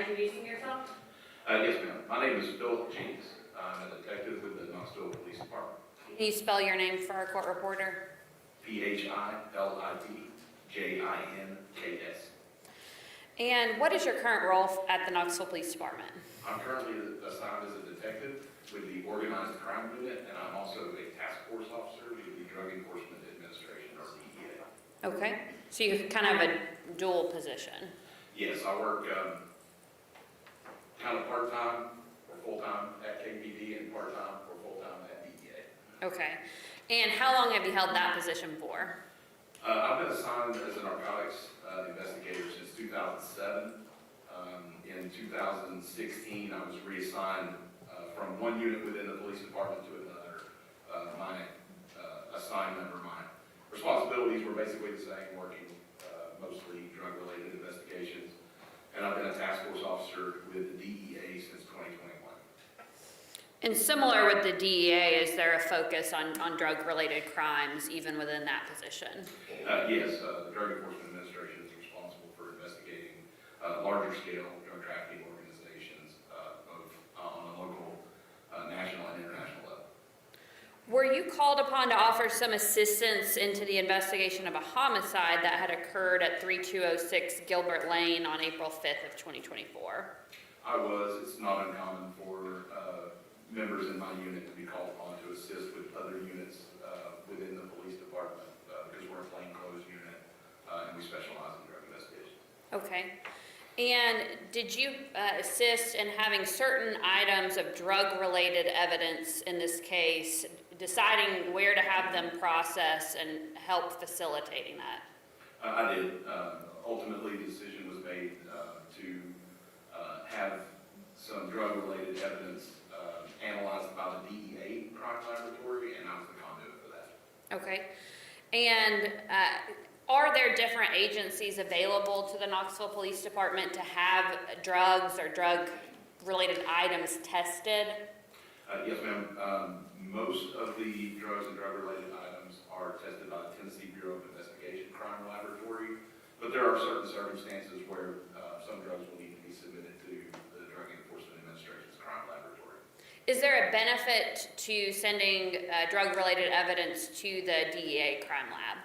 mind introducing yourself? Yes, ma'am. My name is Philip Jinks. I'm a detective with the Knoxville Police Department. Can you spell your name for our court reporter? Philipjinks. And what is your current role at the Knoxville Police Department? I'm currently assigned as a detective with the Organized Crime Unit, and I'm also a task force officer with the Drug Enforcement Administration, or DEA. Okay, so you kind of have a dual position. Yes, I work kind of part-time or full-time at KPD and part-time or full-time at DEA. Okay, and how long have you held that position for? I've been assigned as a narcotics investigator since 2007. In 2016, I was reassigned from one unit within the police department to another. My assignment or my responsibilities were basically the same, working mostly drug-related investigations. And I've been a task force officer with the DEA since 2021. And similar with the DEA, is there a focus on drug-related crimes even within that position? Yes, the Drug Enforcement Administration is responsible for investigating larger scale drug trafficking organizations, both on a local, national, and international level. Were you called upon to offer some assistance into the investigation of a homicide that had occurred at 3206 Gilbert Lane on April 5th of 2024? I was. It's not uncommon for members in my unit to be called upon to assist with other units within the police department because we're a plainclothes unit and we specialize in drug investigations. Okay. And did you assist in having certain items of drug-related evidence in this case, deciding where to have them processed and help facilitating that? I did. Ultimately, the decision was made to have some drug-related evidence analyzed by the DEA crime laboratory, and I was the conduit for that. Okay. And are there different agencies available to the Knoxville Police Department to have drugs or drug-related items tested? Yes, ma'am. Most of the drugs and drug-related items are tested by the Tennessee Bureau of Investigation Crime Laboratory, but there are certain circumstances where some drugs will need to be submitted to the Drug Enforcement Administration's crime laboratory. Is there a benefit to sending drug-related evidence to the DEA crime lab?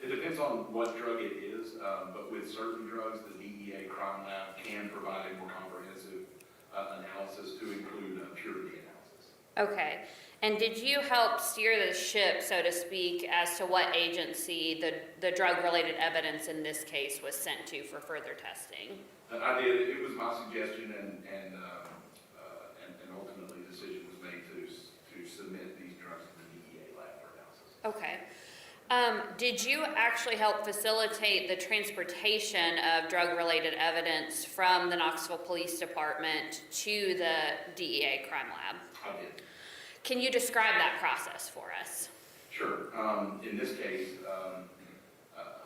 It depends on what drug it is, but with certain drugs, the DEA crime lab can provide a more comprehensive analysis to include a purity analysis. Okay. And did you help steer the ship, so to speak, as to what agency the drug-related evidence in this case was sent to for further testing? I did. It was my suggestion, and ultimately the decision was made to submit these drugs to the DEA lab for analysis. Okay. Did you actually help facilitate the transportation of drug-related evidence from the Knoxville Police Department to the DEA crime lab? I did. Can you describe that process for us? Sure. In this case,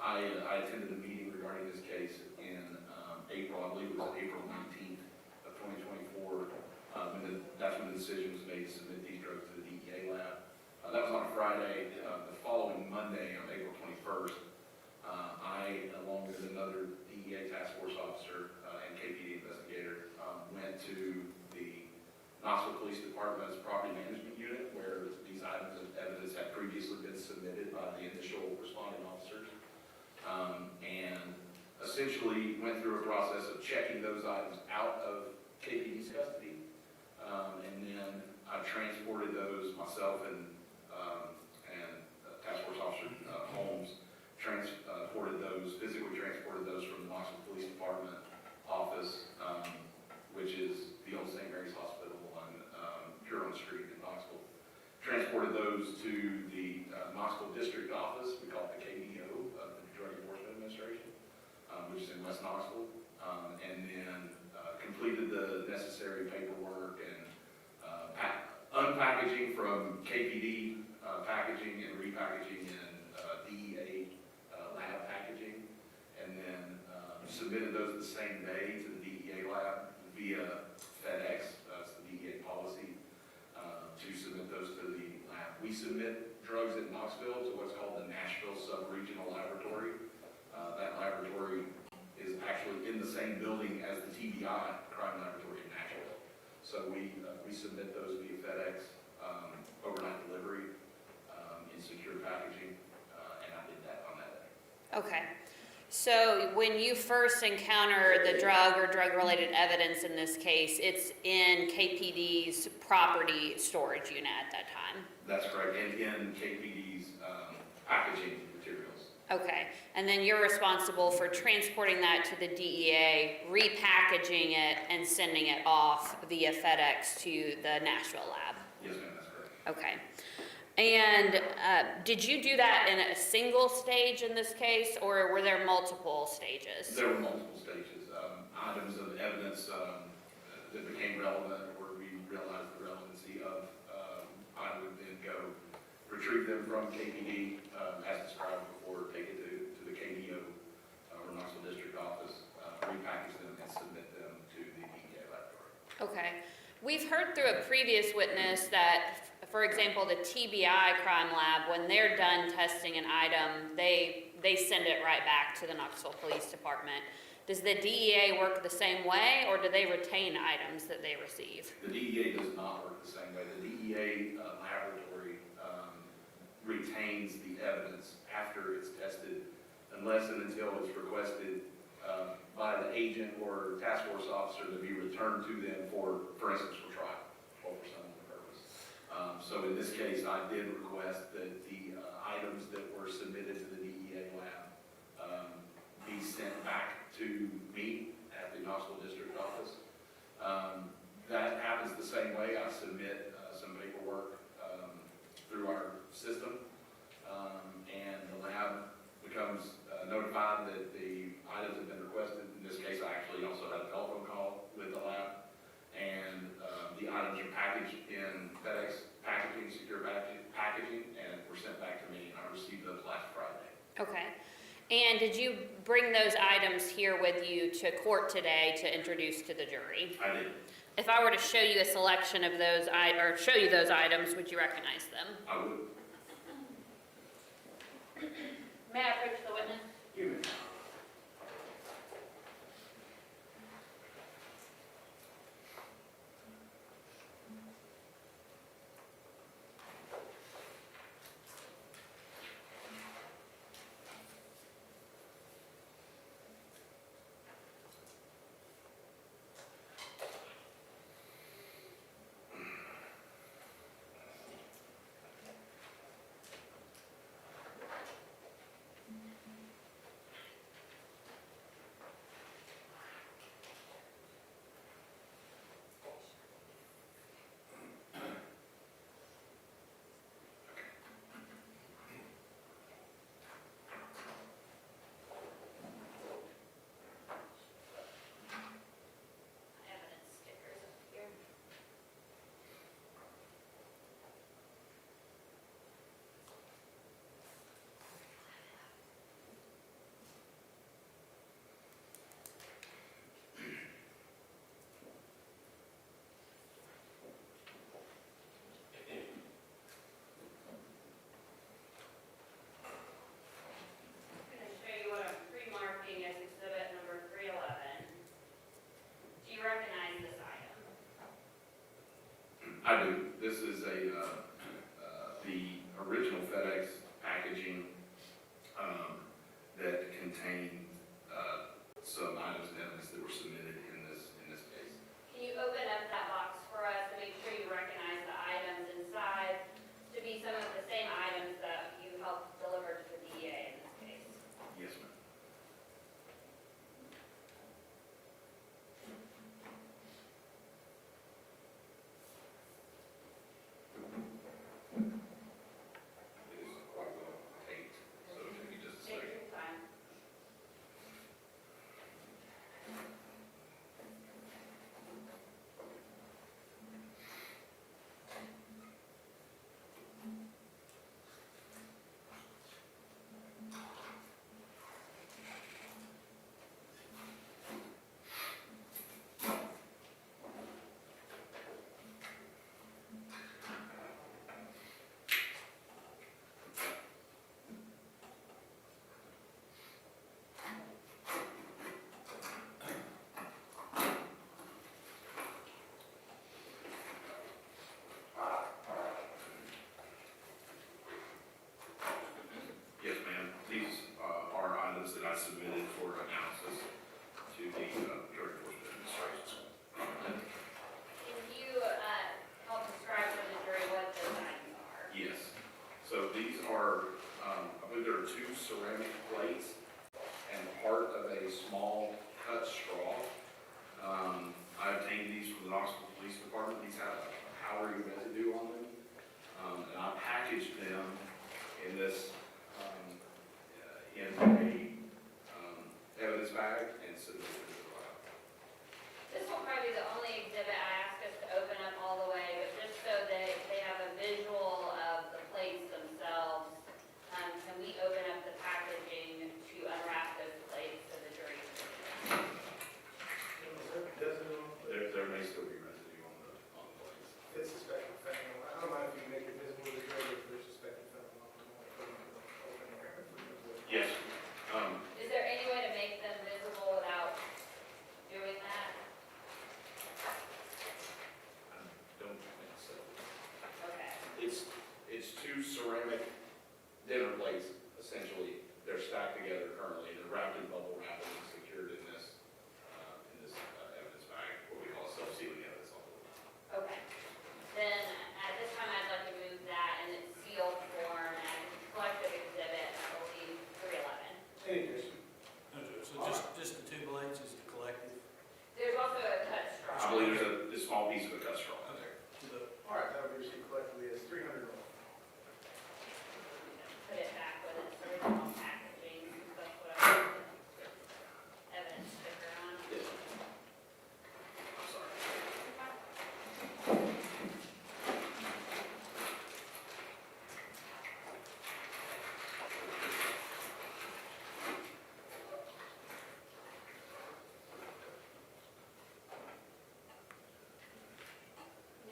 I attended a meeting regarding this case in April. I believe it was April 19th of 2024. That's when the decision was made to submit these drugs to the DEA lab. That was on a Friday. The following Monday, on April 21st, I, along with another DEA task force officer and KPD investigator, went to the Knoxville Police Department's property management unit, where these items of evidence had previously been submitted by the initial responding officers, and essentially went through a process of checking those items out of KPD's custody, and then I transported those myself and Task Force Officer Holmes physically transported those from the Knoxville Police Department office, which is the old St. Mary's Hospital on Huron Street in Knoxville. Transported those to the Knoxville District Office, we call it the KDO of the Drug Enforcement Administration, which is in West Knoxville, and then completed the necessary paperwork and unpackaging from KPD packaging and repackaging in DEA lab packaging, and then submitted those the same day to the DEA lab via FedEx. That's the DEA policy to submit those to the lab. We submit drugs at Knoxville to what's called the Nashville Sub-Regional Laboratory. That laboratory is actually in the same building as the TBI So we submit those via FedEx, overnight delivery, in secure packaging, and I did that on that day. Okay. So when you first encounter the drug or drug-related evidence in this case, it's in KPD's property storage unit at that time? That's correct, and in KPD's packaging materials. Okay, and then you're responsible for transporting that to the DEA, repackaging it, and sending it off via FedEx to the Nashville lab? Yes, ma'am, that's correct. Okay. And did you do that in a single stage in this case, or were there multiple stages? There were multiple stages. Items of evidence that became relevant, or we realized the relevancy of, I would then go retrieve them from KPD, as described before, take it to the KDO, or Knoxville District Office, repackage them and submit them to the DEA laboratory. Okay. We've heard through a previous witness that, for example, the TBI crime lab, when they're done testing an item, they send it right back to the Knoxville Police Department. Does the DEA work the same way, or do they retain items that they receive? The DEA does not work the same way. The DEA laboratory retains the evidence after it's tested, unless and until it's requested by the agent or task force officer to be returned to them for instance, for trial or for some other purpose. So in this case, I did request that the items that were submitted to the DEA lab be sent back to me at the Knoxville District Office. That happens the same way. I submit some paperwork through our system, and the lab becomes notified that the items have been requested. In this case, I actually also had a telephone call with the lab, and the items are packaged in FedEx packaging, secure packaging, and were sent back to me. I received those last Friday. Okay. And did you bring those items here with you to court today to introduce to the jury? I did. If I were to show you a selection of those, or show you those items, would you recognize them? I would. May I approach the witness? You may. Evidence stickers up here. I'm going to show you what I'm pre-marking as exhibit number 311. Do you recognize this item? I do. This is the original FedEx packaging that contained some items and evidence that were submitted in this case. Can you open up that box for us to make sure you recognize the items inside to be some of the same items that you helped deliver to the DEA in this case? Yes, ma'am. in this, in a evidence bag and submitted it to the file. This will probably be the only exhibit I ask us to open up all the way, but just so they have a visual of the plates themselves, can we open up the packaging to unwrap those plates so the jury can see them? There may still be residue on the plates. It's suspected fentanyl. I don't mind if you make it visible to the jury if there's suspected fentanyl. Open there. Yes. Is there any way to make them visible without doing that? I don't think so. Okay. It's two ceramic dinner plates, essentially. They're stacked together currently. They're wrapped in bubble wrap and secured in this evidence bag, what we call a self-sealing evidence envelope. Okay. Then at this time, I'd like to move that in its sealed form and collective exhibit, I believe, 311. Any addition? No, Judge. So just the two blades is the collective? There's also a cut straw. I believe there's a small piece of a cut straw in there. To the, All right, that'll be received collectively as 300 rolls. Put it back with its original packaging, that's what I put the evidence sticker on. Yes. I'm sorry.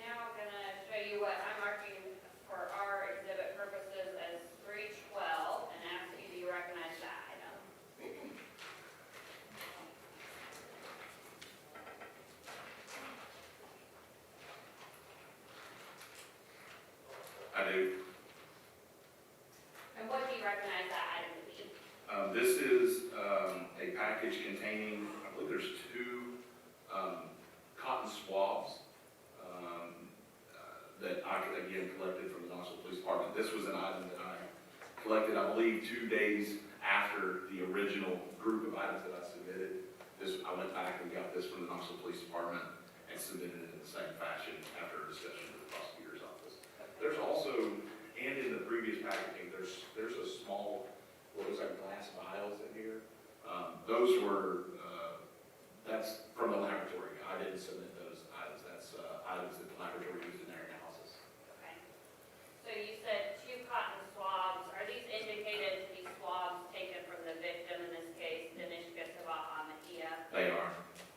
Now I'm gonna show you what I'm marking for our exhibit purposes as 312 and ask you, do you recognize that item? I do. And what do you recognize that item to be? This is a package containing, I believe there's two cotton swabs that I, again, collected from the Knoxville Police Department. This was an item that I collected, I believe, 2 days after the original group of items that I submitted. I went back and got this from the Knoxville Police Department and submitted it in the same fashion after a discussion with the prosecutor's office. There's also, and in the previous packaging, there's a small, what looks like glass vials in here. Those were, that's from the laboratory. I didn't submit those items. That's items that the laboratory used in their analysis. Okay. So you said 2 cotton swabs. Are these indicated to be swabs taken from the victim, in this case, Danishka Mejia? They are.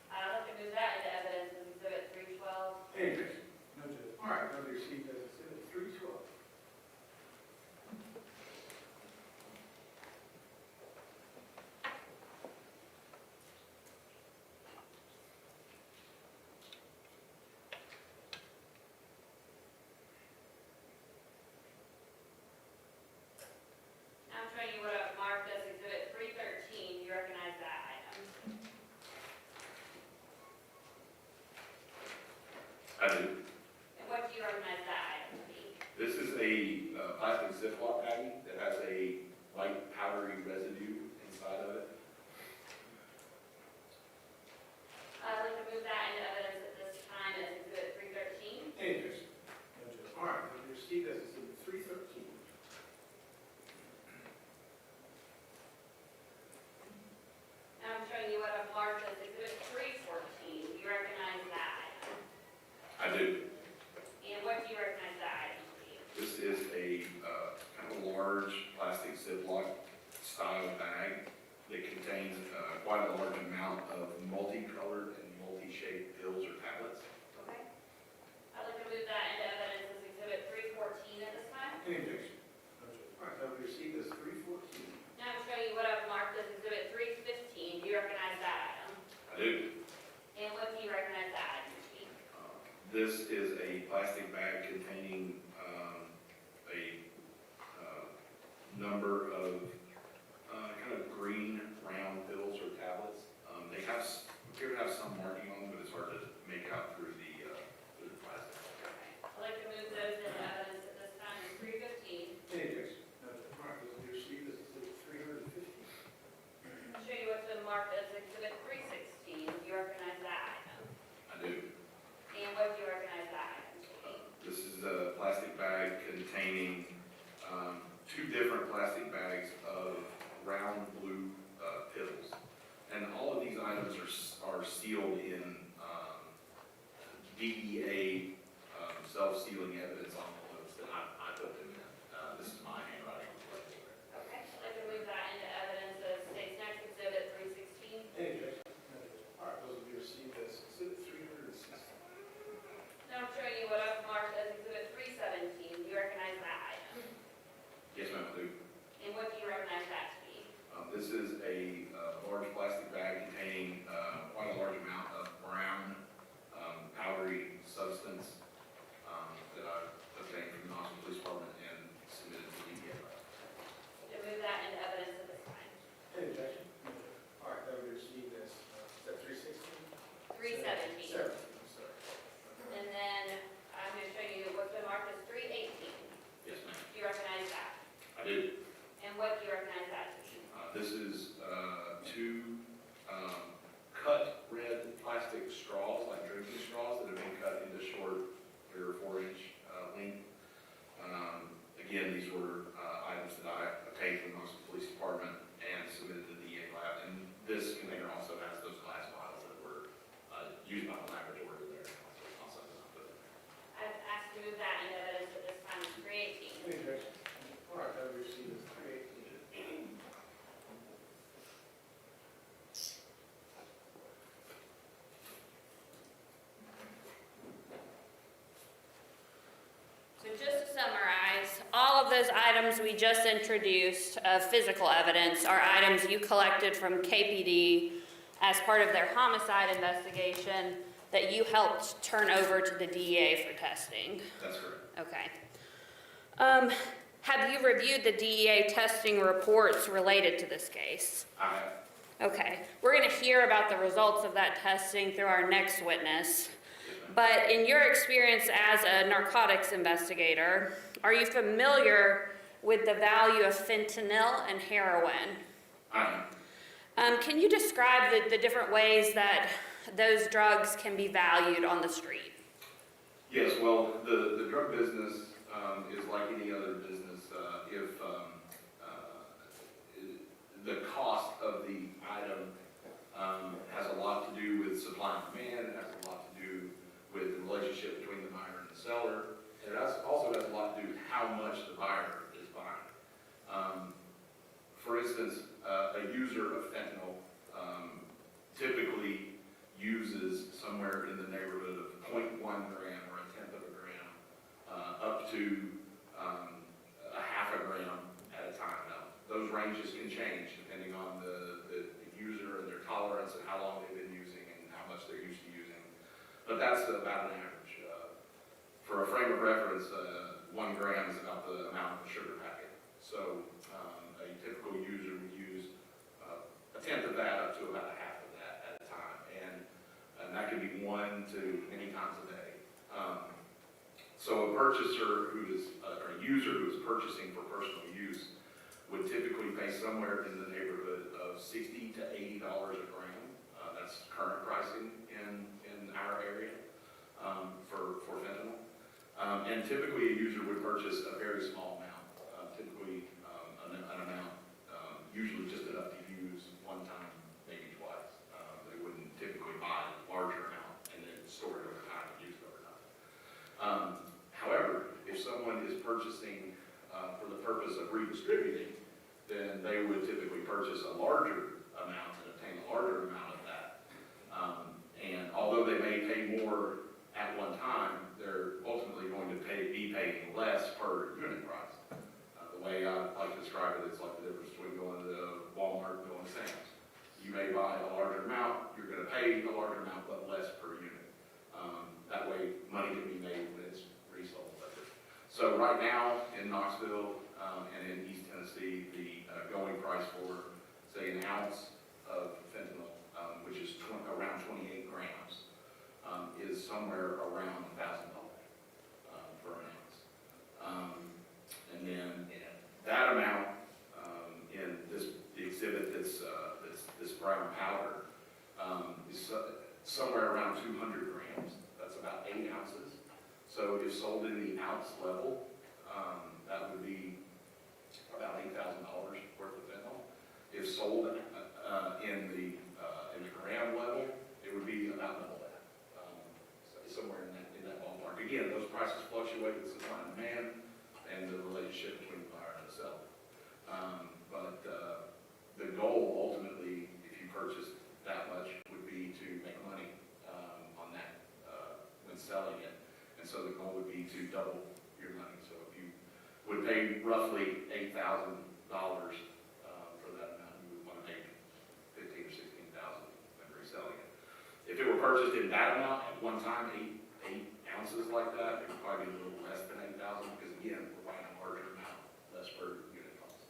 I'd like to move that into evidence as exhibit 312. Any addition? no, Judge. All right, that'll be received as exhibit 312. Now I'm showing you what I've marked as exhibit 313. Do you recognize that item? I do. And what do you recognize that item to be? This is a plastic Ziploc baggie that has a light powdery residue inside of it. I'd like to move that into evidence at this time as exhibit 313. Any addition? No, Judge. All right, that'll be received as exhibit 313. Now I'm showing you what I've marked as exhibit 314. Do you recognize that item? I do. And what do you recognize that item to be? This is a kind of large plastic Ziploc style bag that contains quite a large amount of multicolored and multi-shaped pills or tablets. Okay. I'd like to move that into evidence as exhibit 314 at this time. Any objection? No, Judge. All right, that'll be received as 314. Now I'm showing you what I've marked as exhibit 315. Do you recognize that item? I do. And what do you recognize that item to be? This is a plastic bag containing a number of kind of green round pills or tablets. They appear to have some marking on them, but it's hard to make out through the plastic. Okay. I'd like to move those into evidence at this time as 315. Any objection? No, Judge. All right, those will be received as exhibit 315. I'll show you what's been marked as exhibit 316. Do you recognize that item? I do. And what do you recognize that item to be? This is a plastic bag containing two different DEA self-sealing evidence envelopes that I put them in. This is my handwriting. Okay, I can move that into evidence as state's next exhibit 316. Any objection? All right, those will be received as exhibit 316. Now I'm showing you what I've marked as exhibit 317. Do you recognize that item? Yes, ma'am, I do. And what do you recognize that to be? This is a large plastic bag containing quite a large amount of brown powdery substance that I obtained from the Knoxville Police Department and submitted to the DEA. To move that into evidence at this time. Any objection? All right, that will be received as, is that 316? 317. 17, I'm sorry. And then I'm going to show you what's been marked as 318. Yes, ma'am. Do you recognize that? I do. And what do you recognize that to be? This is two cut red plastic straws, like drinking straws, that have been cut into short 3 or 4 inch length. Again, these were items that I obtained from the Knoxville Police Department and submitted to the DEA lab. And this container also has those glass bottles that were used by the laboratory there. Also put in there. I've asked to move that into evidence at this time as 318. Any objection? All right, that will be received as 318. So just to summarize, all of those items we just introduced of physical evidence are items you collected from KPD as part of their homicide investigation that you helped turn over to the DEA for testing. That's correct. Okay. Have you reviewed the DEA testing reports related to this case? I have. Okay. We're going to hear about the results of that testing through our next witness. But in your experience as a narcotics investigator, are you familiar with the value of fentanyl and heroin? I am. Can you describe the different ways that those drugs can be valued on the street? Yes, well, the drug business is like any other business. If the cost of the item has a lot to do with supply and demand, it has a lot to do with the relationship between the buyer and the seller, and it also has a lot to do with how much the buyer is buying. For instance, a user of fentanyl typically uses somewhere in the neighborhood of 0.1 gram or 1/10 of a gram up to a half a gram at a time. Now, those ranges can change depending on the user and their tolerance and how long they've been using and how much they're used to using. But that's about an average. For a frame of reference, 1 gram is about the amount of a sugar packet. So a typical user would use 1/10 of that up to about a half of that at a time. And that could be 1 to many times a day. So a purchaser who is, or a user who is purchasing for personal use would typically pay somewhere in the neighborhood of $60 to $80 a gram. That's current pricing in our area for fentanyl. And typically a user would purchase a very small amount, typically an amount usually just enough to use 1 time, maybe twice. They wouldn't typically buy a larger amount and then store it over time and use it over time. However, if someone is purchasing for the purpose of redistributing, then they would typically purchase a larger amount and obtain a larger amount of that. And although they may pay more at one time, they're ultimately going to be paying less per unit price. The way I like to describe it, it's like the difference between going to Walmart and going to Sam's. You may buy a larger amount, you're going to pay a larger amount, but less per unit. That way, money can be made when it's resold later. So right now in Knoxville and in East Tennessee, the going price for, say, an ounce of fentanyl, which is around 28 grams, is somewhere around $1,000 for an ounce. And then that amount in the exhibit that's this brown powder is somewhere around 200 grams. That's about 8 ounces. So if sold in the ounce level, that would be about $8,000 worth of fentanyl. If sold in the gram level, it would be about double that, so somewhere in to double your money. So if you would pay roughly $8,000 for that amount, you would want to make 15 or 16,000 when reselling it. If it were purchased in that amount at one time, eight ounces like that, it would probably be a little less than 8,000 because again, we're buying a larger amount, less per unit cost.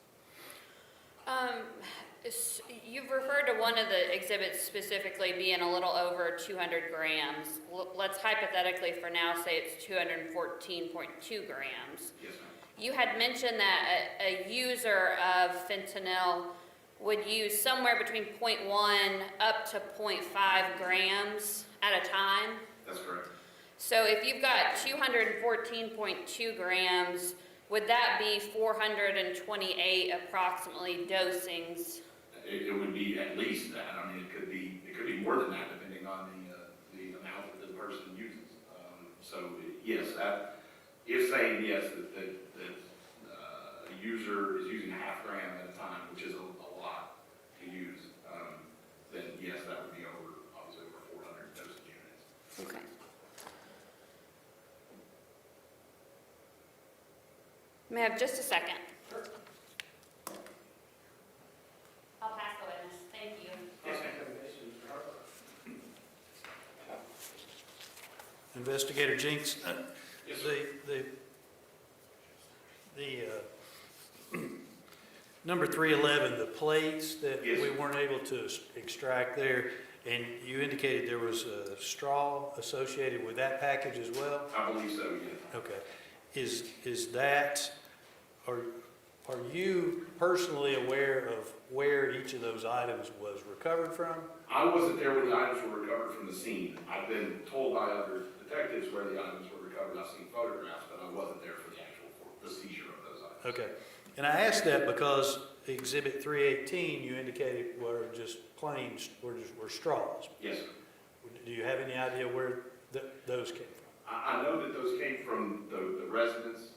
You've referred to one of the exhibits specifically being a little over 200 grams. Let's hypothetically for now say it's 214.2 grams. Yes, ma'am. You had mentioned that a user of fentanyl would use somewhere between 0.1 up to 0.5 grams at a time. That's correct. So if you've got 214.2 grams, would that be 428 approximately dosings? It would be at least that. I mean, it could be more than that depending on the amount that the person uses. So yes, that if saying yes that a user is using a half gram at a time, which is a lot to use, then yes, that would be obviously over 400 dosage units. Okay. May I have just a second? Sure. I'll pass the witness. Thank you. Yes, ma'am. Investigator Jinks, Yes, sir. the number 311, the plates that Yes. we weren't able to extract there, and you indicated there was a straw associated with that package as well? I believe so, yes. Okay. Is that, are you personally aware of where each of those items was recovered from? I wasn't there when the items were recovered from the scene. I've been told by other detectives where the items were recovered. I've seen photographs, but I wasn't there for the seizure of those items. Okay. And I asked that because Exhibit 318, you indicated were just plain, were straws. Yes, sir. Do you have any idea where those came from? I know that those came from the residence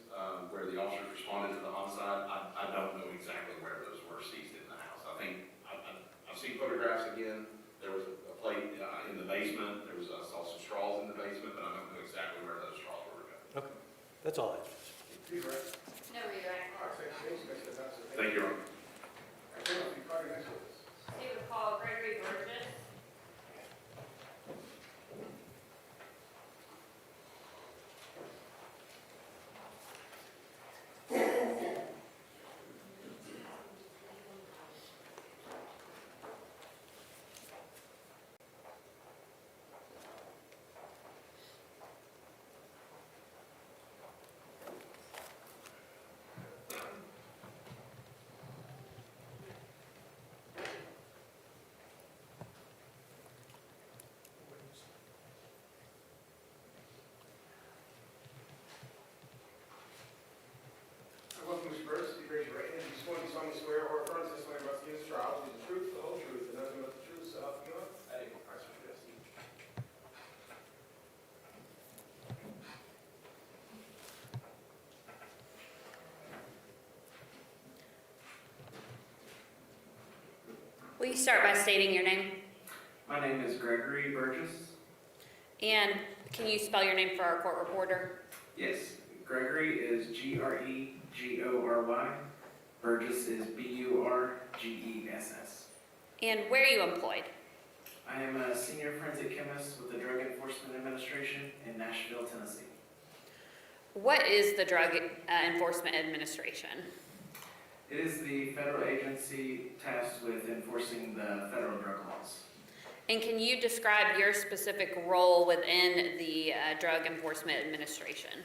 where the officers responded to the homicide. I don't know exactly where those were seized in the house. I think I've seen photographs again. There was a plate in the basement. I saw some straws in the basement, but I don't know exactly where those straws were recovered. Okay. That's all I have. Please, right. No, you're right. All right, thank you. Thank you, Your Honor. All right, I'll be calling next witness. State would call Gregory Burgess. Welcome, Mr. Burris. You raise your right hand. You solemnly swear or affirm testimony about the trial to be the truth, the whole truth, and nothing but the truth, so help you God? I do. All right, sir. Yes. Will you start by stating your name? My name is Gregory Burgess. And can you spell your name for our court reporter? Yes, Gregory is Gregory. Burgess is Burgess. And where are you employed? I am a senior forensic chemist with the Drug Enforcement Administration in Nashville, Tennessee. What is the Drug Enforcement Administration? It is the federal agency tasked with enforcing the federal drug laws. And can you describe your specific role within the Drug Enforcement Administration?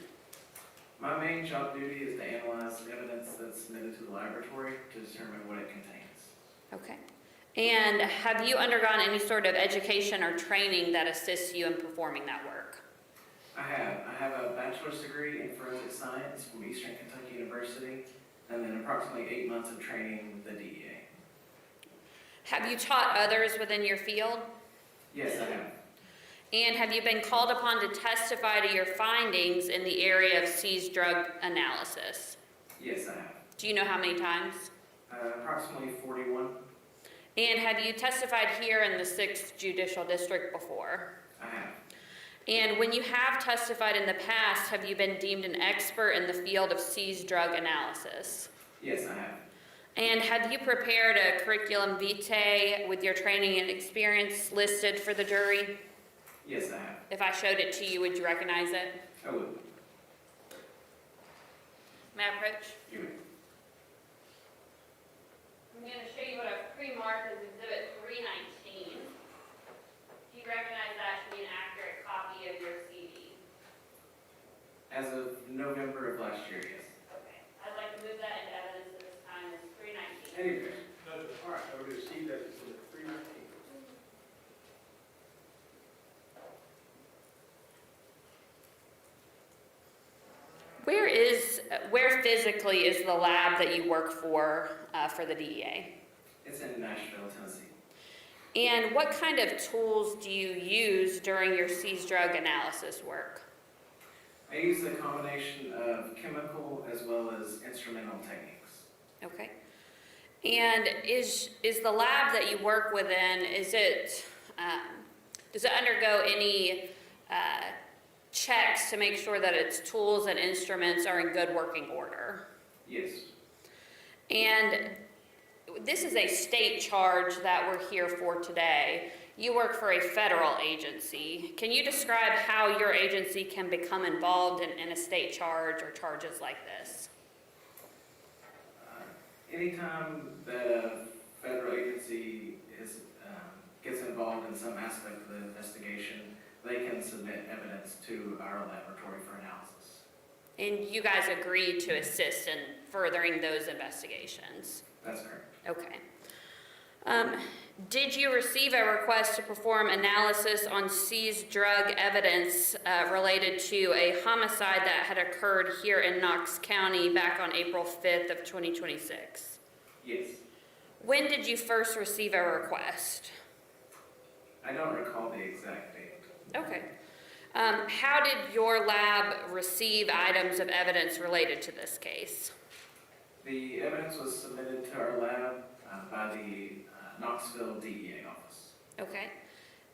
My main job duty is to analyze evidence that's submitted to the laboratory to determine what it contains. Okay. And have you undergone any sort of education or training that assists you in performing that work? I have a bachelor's degree in forensic science from Eastern Kentucky University, and then approximately 8 months of training with the DEA. Have you taught others within your field? Yes, I have. And have you been called upon to testify to your findings in the area of seized drug analysis? Yes, I have. Do you know how many times? Approximately 41. And have you testified here in the 6th Judicial District before? I have. And when you have testified in the past, have you been deemed an expert in the field of seized drug analysis? Yes, I have. And have you prepared a curriculum vitae with your training and experience listed for the jury? Yes, I have. If I showed it to you, would you recognize it? I would. May I approach? You may. I'm going to show you what I've pre-marked as Exhibit 319. Do you recognize that to be an accurate copy of your CD? As of November of last year, yes. Okay. I'd like to move that into evidence at this time as 319. Anyway, All right, I would receive that exhibit 319. Where physically is the lab that you work for the DEA? it's in Nashville, Tennessee. And what kind of tools do you use during your seized drug analysis work? I use a combination of chemical as well as instrumental techniques. Okay. And is the lab that you work within, does it undergo any checks to make sure that its tools and instruments are in good working order? Yes. And this is a state charge that we're here for today. You work for a federal agency. Can you describe how your agency can become involved in a state charge or charges like this? Anytime that a federal agency gets involved in some aspect of the investigation, they can submit evidence to our laboratory for analysis. And you guys agreed to assist in furthering those investigations? That's correct. Okay. Did you receive a request to perform analysis on seized drug evidence related to a homicide that had occurred here in Knox County back on April 5th of 2026? Yes. When did you first receive a request? I don't recall the exact date. Okay. How did your lab receive items of evidence related to this case? The evidence was submitted to our lab by the Knoxville DEA office. Okay.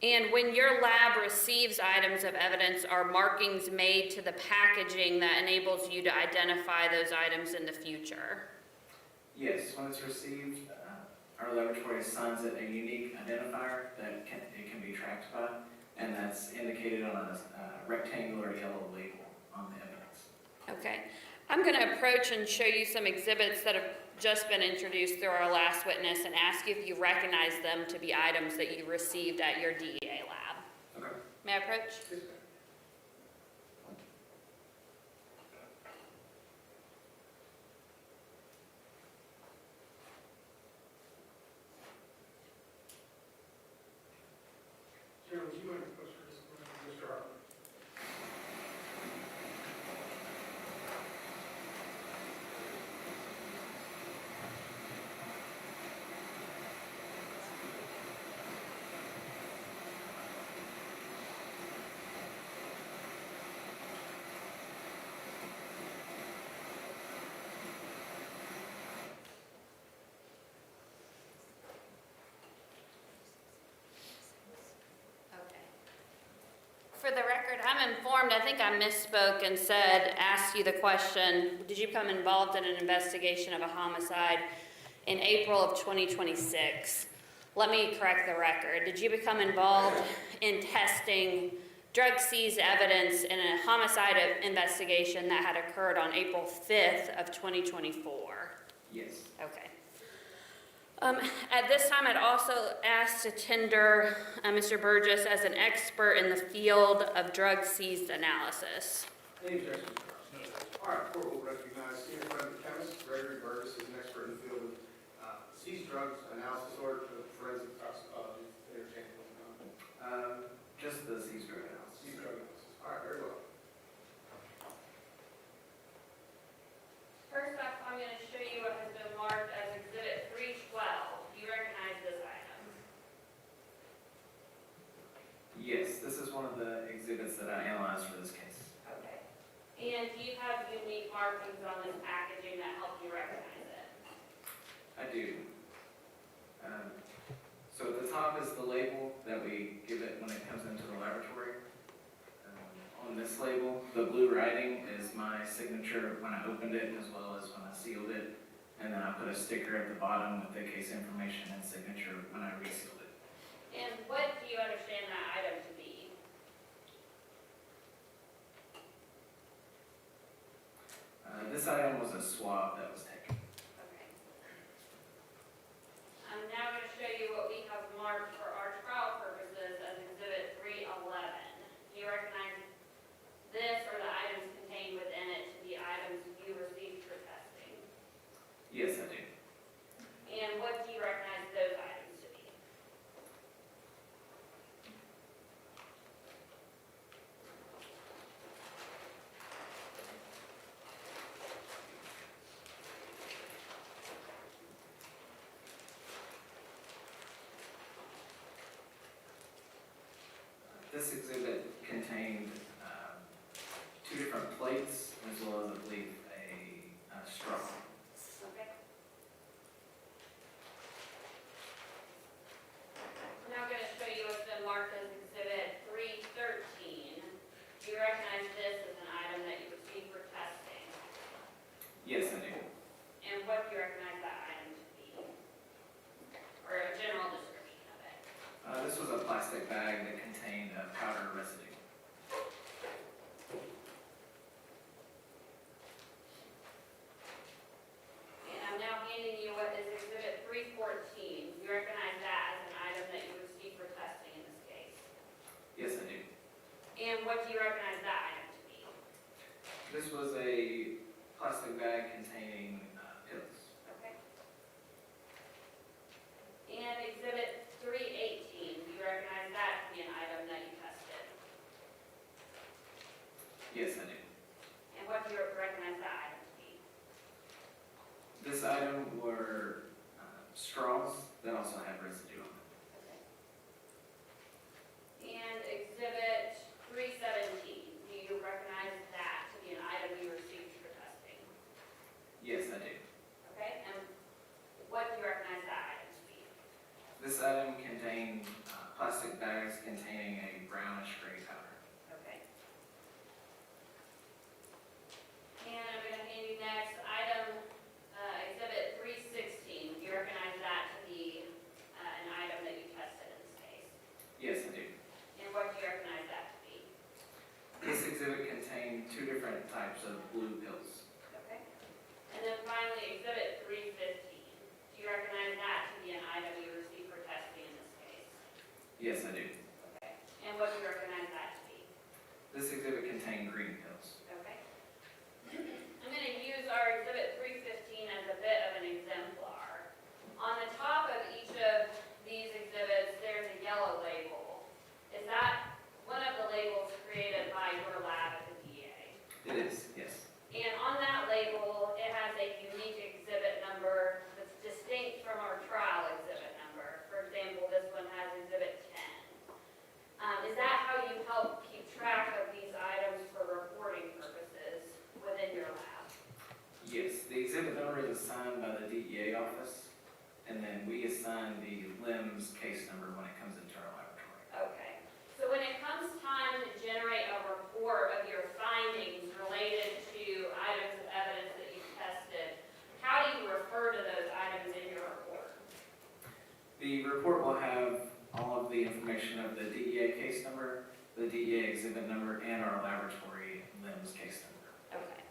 And when your lab receives items of evidence, are markings made to the packaging that enables you to identify those items in the future? Yes, when it's received, our laboratory assigns it a unique identifier that it can be tracked by, and that's indicated on a rectangular yellow label on the evidence. Okay. I'm going to approach and show you some exhibits that have just been introduced through our last witness and ask you if you recognize them to be items that you received at your DEA lab. Okay. May I approach? Yes, ma'am. Chairman, would you mind to post for this, Mr. Hartman? Okay. For the record, I'm informed, I think I misspoke and asked you the question, did you become involved in an investigation of a homicide in April of 2026? Let me correct the record. Did you become involved in testing drug seized evidence in a homicide investigation that had occurred on April 5th of 2024? Yes. Okay. At this time, I'd also ask to tender Mr. Burgess as an expert in the field of drug seized analysis. Any objections? All right, court will recognize senior forensic chemist Gregory Burgess as an expert in the field of seized drugs analysis or forensic toxicology. Interchangeable. Just the seized drug analysis. Seized drug analysis. All right, very well. First off, I'm going to show you what has been marked as Exhibit 312. Do you recognize this item? Yes, this is one of the exhibits that I analyzed for this case. Okay. And do you have unique markings on this packaging that help you recognize it? I do. So at the top is the label that we give it when it comes into the laboratory. this label. The blue writing is my signature when I opened it as well as when I sealed it. And then I put a sticker at the bottom with the case information and signature when I resealed it. And what do you understand that item to be? This item was a swab that was taken. Okay. I'm now going to show you what we have marked for our trial purposes as Exhibit 311. Do you recognize this or the items contained within it to be items you received for testing? Yes, I do. And what do you recognize those items to be? This exhibit contained two different plates as well as, I believe, a straw. Okay. I'm now going to show you what's been marked as Exhibit 313. Do you recognize this as an item that you received for testing? Yes, I do. And what do you recognize that item to be? Or a general description of it? This was a plastic bag that contained powder residue. And I'm now handing you what is Exhibit 314. Do you recognize that as an item that you received for testing in this case? Yes, I do. And what do you recognize that item to be? This was a plastic bag containing pills. Okay. And Exhibit 318, do you recognize that to be an item that you tested? Yes, I do. And what do you recognize that item to be? This item were straws that also had residue on it. Okay. And Exhibit 317, do you recognize that to be an item you received for testing? Yes, I do. Okay, and what do you recognize that item to be? This item contained plastic bags containing a brownish gray powder. Okay. And I'm going to hand you next item, Exhibit 316. Do you recognize that to be an item that you tested in this case? Yes, I do. And what do you recognize that to be? This exhibit contained two different types of blue pills. Okay. And then finally, Exhibit 315. Do you recognize that to be an item you received for testing in this case? Yes, I do. Okay. And what do you recognize that to be? This exhibit contained green pills. Okay. I'm going to use our Exhibit 315 as a bit of an exemplar. On the top of each of these exhibits, there's a yellow label. Is that one of the labels created by your lab at the DA? It is, yes. And on that label, it has a unique exhibit number that's distinct from our trial exhibit number. For example, this one has Exhibit 10. Is that how you help keep track of these items for reporting purposes within your lab? Yes, the exhibit number is assigned by the DEA office, and then we assign the LIMS case number when it comes into our laboratory. Okay. So when it comes time to generate a report of your findings related to items of evidence that you've tested, how do you refer to those items in your report? The report will have all of the information of the DEA case number, the DEA exhibit number, and our laboratory LIMS case number. Okay.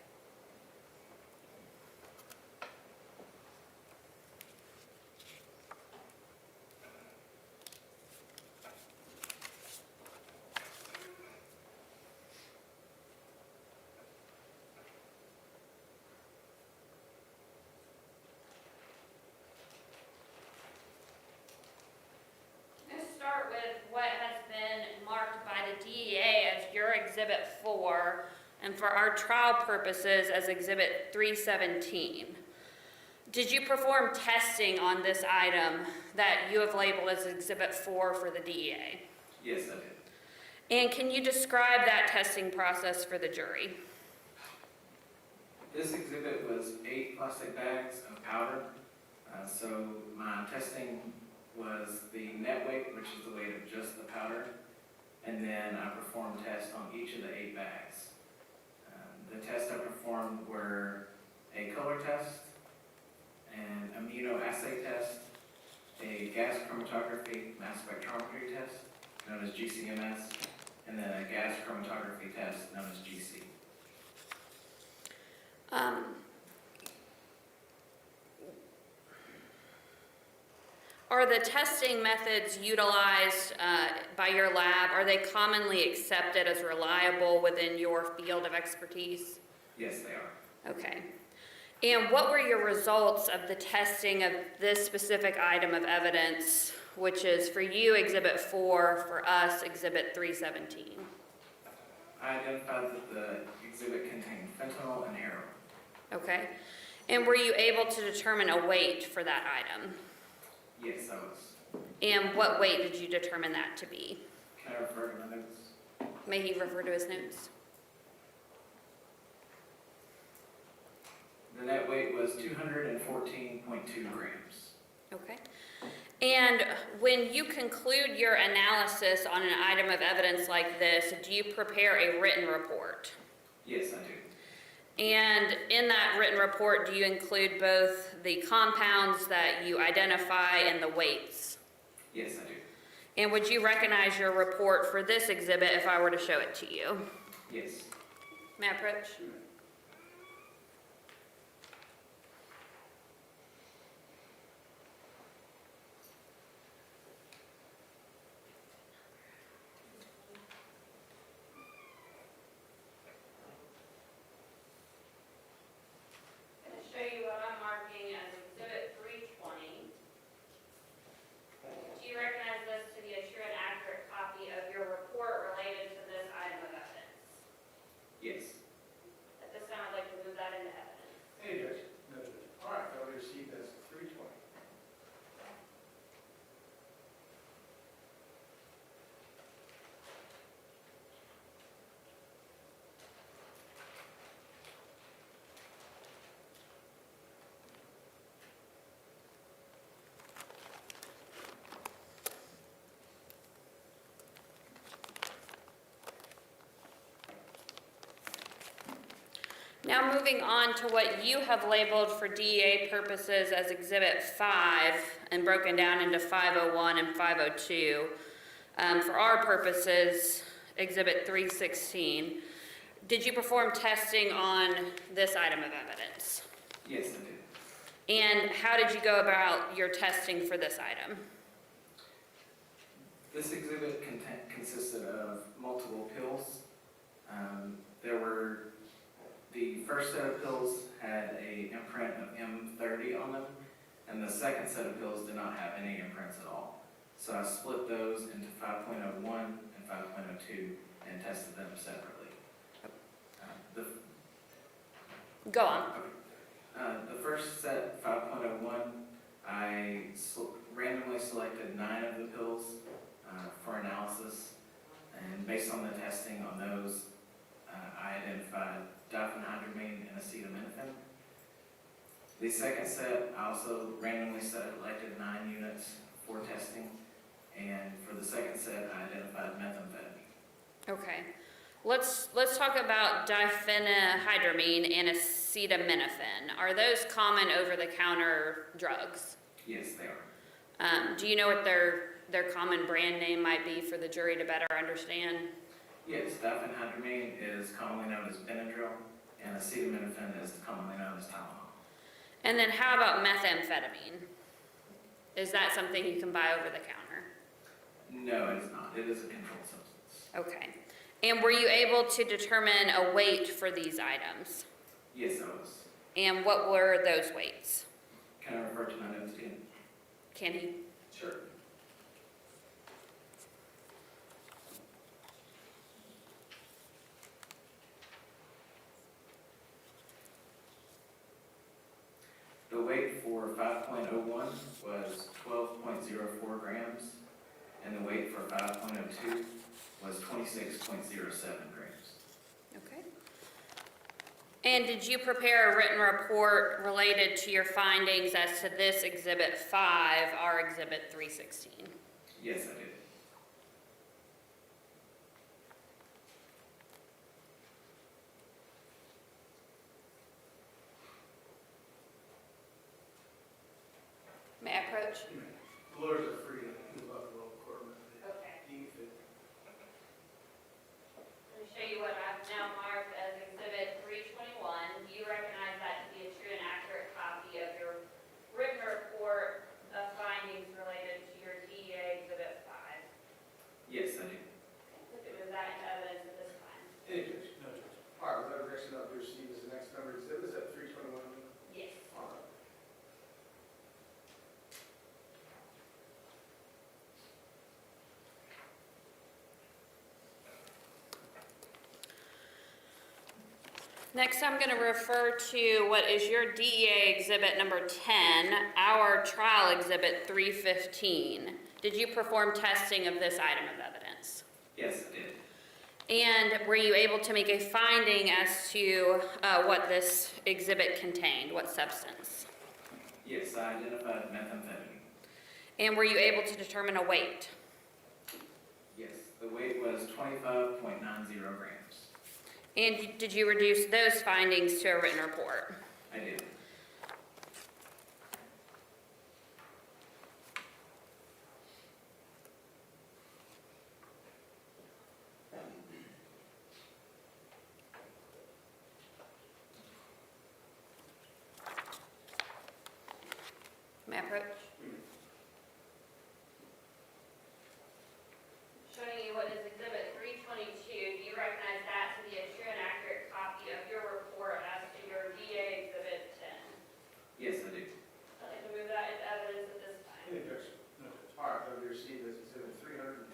Let's start with what has been marked by the DEA as your Exhibit 4, and for our trial purposes as Exhibit 317. Did you perform testing on this item that you have labeled as Exhibit 4 for the DEA? Yes, I did. And can you describe that testing process for the jury? This exhibit was 8 plastic bags of powder. So my testing was the net weight, which is the weight of just the powder, and then I performed tests on each of the 8 bags. The tests I performed were a color test, an immunoassay test, a gas chromatography mass spectrometry test, known as GCMS, and then a gas chromatography test, known as GC. Are the testing methods utilized by your lab, are they commonly accepted as reliable within your field of expertise? Yes, they are. Okay. And what were your results of the testing of this specific item of evidence, which is for you Exhibit 4, for us Exhibit 317? I identified that the exhibit contained fentanyl and heroin. Okay. And were you able to determine a weight for that item? Yes, I was. And what weight did you determine that to be? Can I refer to my notes? May he refer to his notes? The net weight was 214.2 grams. Okay. And when you conclude your analysis on an item of evidence like this, do you prepare a written report? Yes, I do. And in that written report, do you include both the compounds that you identify and the weights? Yes, I do. And would you recognize your report for this exhibit if I were to show it to you? Yes. May I approach? I'm going to show you what I'm marking as Exhibit 320. Do you recognize this to be a true and accurate copy of your report related to this item of evidence? Yes. At this time, I'd like to move that into evidence. Any objection? No objection. All right, that will be received as 320. Now moving on to what you have labeled for DEA purposes as Exhibit 5 and broken down into 501 and 502. For our purposes, Exhibit 316. Did you perform testing on this item of evidence? Yes, I did. And how did you go about your testing for this item? This exhibit consisted of multiple pills. The first set of pills had an imprint of M30 on them, and the second set of pills did not have any imprints at all. So I split those into 5.01 and 5.02 and tested them separately. Go on. The first set, 5.01, I randomly selected 9 of the pills for analysis, and based on the testing on those, I identified diphenhydramine and acetaminophen. The second set, I also randomly selected 9 units for testing, and for the second set, I identified methamphetamine. Okay. Let's talk about diphenhydramine and acetaminophen. Are those common over-the-counter drugs? Yes, they are. Do you know what their common brand name might be for the jury to better understand? Yes, diphenhydramine is commonly known as Benadryl, and acetaminophen is commonly known as Tylenol. And then how about methamphetamine? Is that something you can buy over the counter? No, it is not. It is a controlled substance. Okay. And were you able to determine a weight for these items? Yes, I was. And what were those weights? Can I refer to my notes again? Can he? Sure. The weight for 5.01 was 12.04 grams, and the weight for 5.02 was 26.07 grams. Okay. And did you prepare a written report related to your findings as to this Exhibit 5, our Exhibit 316? Yes, I did. approach? The lawyers are free to move up the local court. Okay. Deem fit. Let me show you what I've now marked as Exhibit 321. Do you recognize that to be a true and accurate copy of your written report of findings related to your DEA Exhibit 5? Yes, I do. Is that in evidence at this time? Any objection? No objection. All right, without objection, I'll be received as the next number exhibit. Is that 321? Yes. All right. Next, I'm going to refer to what is your DEA Exhibit number 10, our trial Exhibit 315. Did you perform testing of this item of evidence? Yes, I did. And were you able to make a finding as to what this exhibit contained, what substance? Yes, I identified methamphetamine. And were you able to determine a weight? Yes, the weight was 25.90 grams. And did you reduce those findings to a written report? I did. May I approach? Showing you what is Exhibit 322, do you recognize that to be a true and accurate copy of your report as to your DA Exhibit 10? Yes, I do. I'd like to move that into evidence at this time. Any objection? No objection. All right, that'll be received as exhibit 322.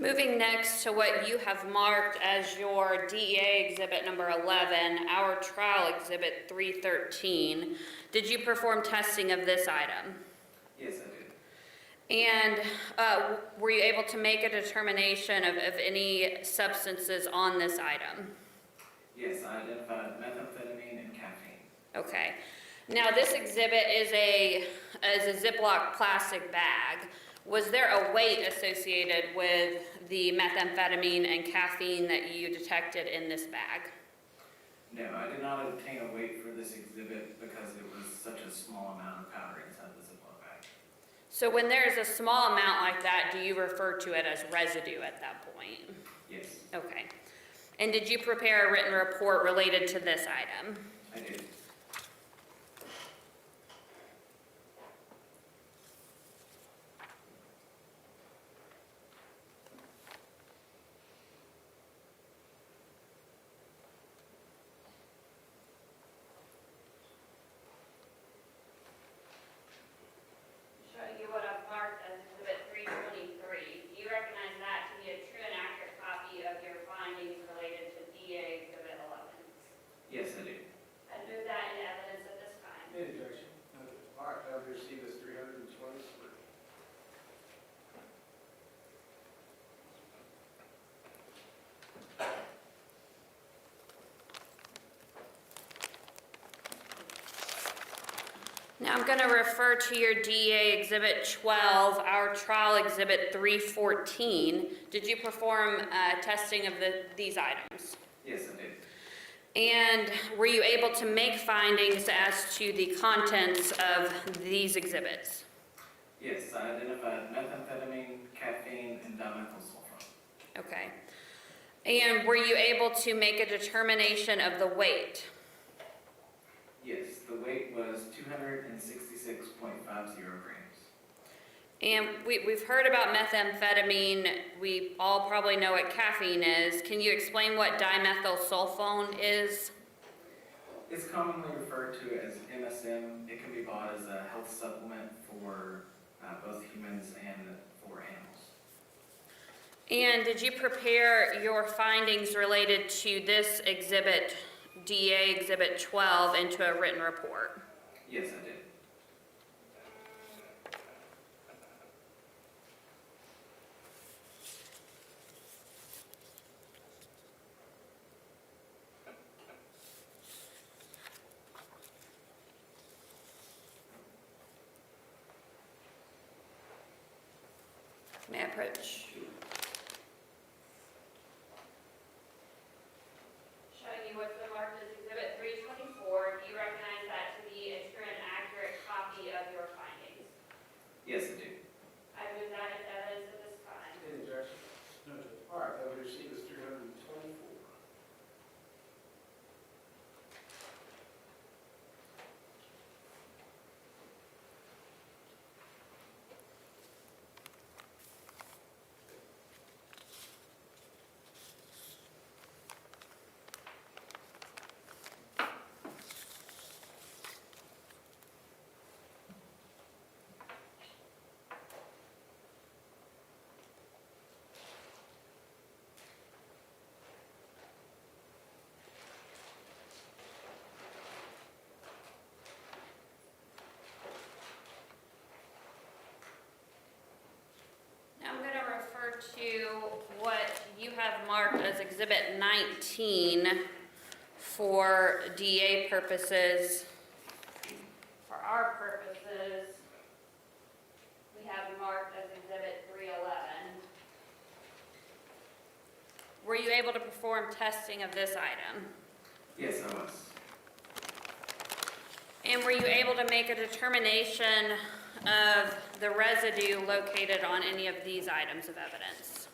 Moving next to what you have marked as your DEA Exhibit number 11, our trial Exhibit 313. Did you perform testing of this item? Yes, I did. And were you able to make a determination of any substances on this item? Yes, I identified methamphetamine and caffeine. Okay. Now this exhibit is a Ziploc plastic bag. Was there a weight associated with the methamphetamine and caffeine that you detected in this bag? No, I did not obtain a weight for this exhibit because it was such a small amount of powder inside the Ziploc bag. So when there is a small amount like that, do you refer to it as residue at that point? Yes, Okay. And did you prepare a written report related to this item? I did. Showing you what I've marked as Exhibit 323. Do you recognize that to be a true and accurate copy of your findings related to DA Exhibit 11? Yes, I do. I'd move that into evidence at this time. Any objection? No objection. All right, that'll be received as 323. Now I'm going to refer to your DA Exhibit 12, our trial Exhibit 314. Did you perform testing of these items? Yes, I did. And were you able to make findings as to the contents of these exhibits? Yes, I identified methamphetamine, caffeine, and dimethylsulfone. Okay. And were you able to make a determination of the weight? Yes, the weight was 266.50 grams. And we've heard about methamphetamine. We all probably know what caffeine is. Can you explain what dimethylsulfone is? It's commonly referred to as MSM. It can be bought as a health supplement for both humans and for animals. And did you prepare your findings related to this exhibit, DA Exhibit 12, into a written report? Yes, I did. approach. Showing you what's been marked as Exhibit 324, do you recognize that to be a true and accurate copy of your findings? Yes, I do. I move that into evidence at this time. Any objection? No, Judge. All right, that we received is 324. Now I'm going to refer to what you have marked as Exhibit 19 for DA purposes. For our purposes, we have marked as Exhibit 311. Were you able to perform testing of this item? Yes, I was. And were you able to make a determination of the residue located on any of these items of evidence?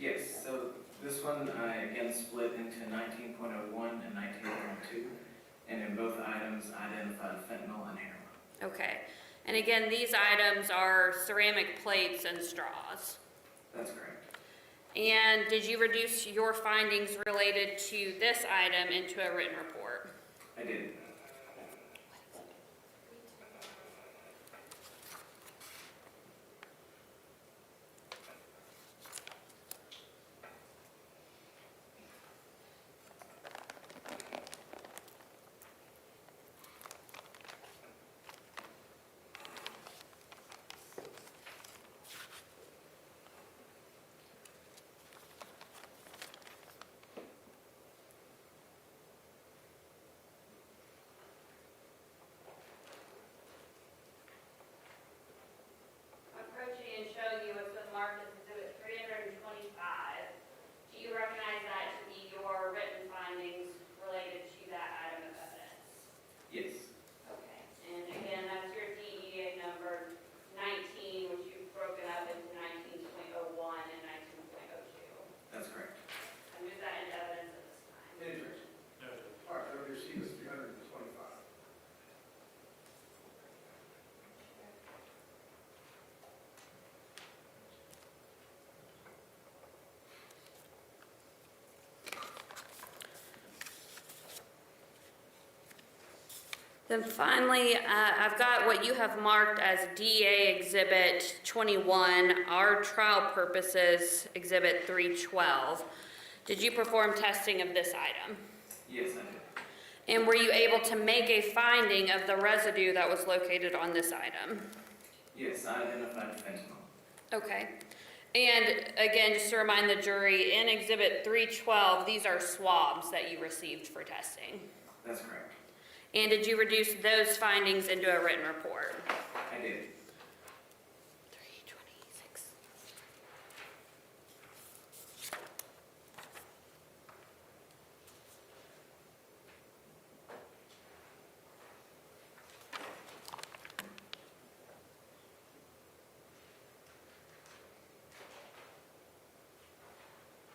Yes, so this one I again split into 19.01 and 19.2, and in both items identified fentanyl and heroin. Okay. And again, these items are ceramic plates and straws. That's correct. And did you reduce your findings related to this item into a written report? I did. Approaching and showing you what's been marked as Exhibit 325. Do you recognize that to be your written findings related to that item of evidence? Yes. Okay. And again, that's your DEA number 19, which you've broken up into 19.01 and 19.02. That's correct. I move that into evidence at this time. Any objection? No, Judge. All right, that we received is 325. Then finally, I've got what you have marked as DA Exhibit 21, our trial purposes, Exhibit 312. Did you perform testing of this item? Yes, I did. And were you able to make a finding of the residue that was located on this item? Yes, I identified fentanyl. Okay. And again, just to remind the jury, in Exhibit 312, these are swabs that you received for testing. That's correct. And did you reduce those findings into a written report? I did. 326.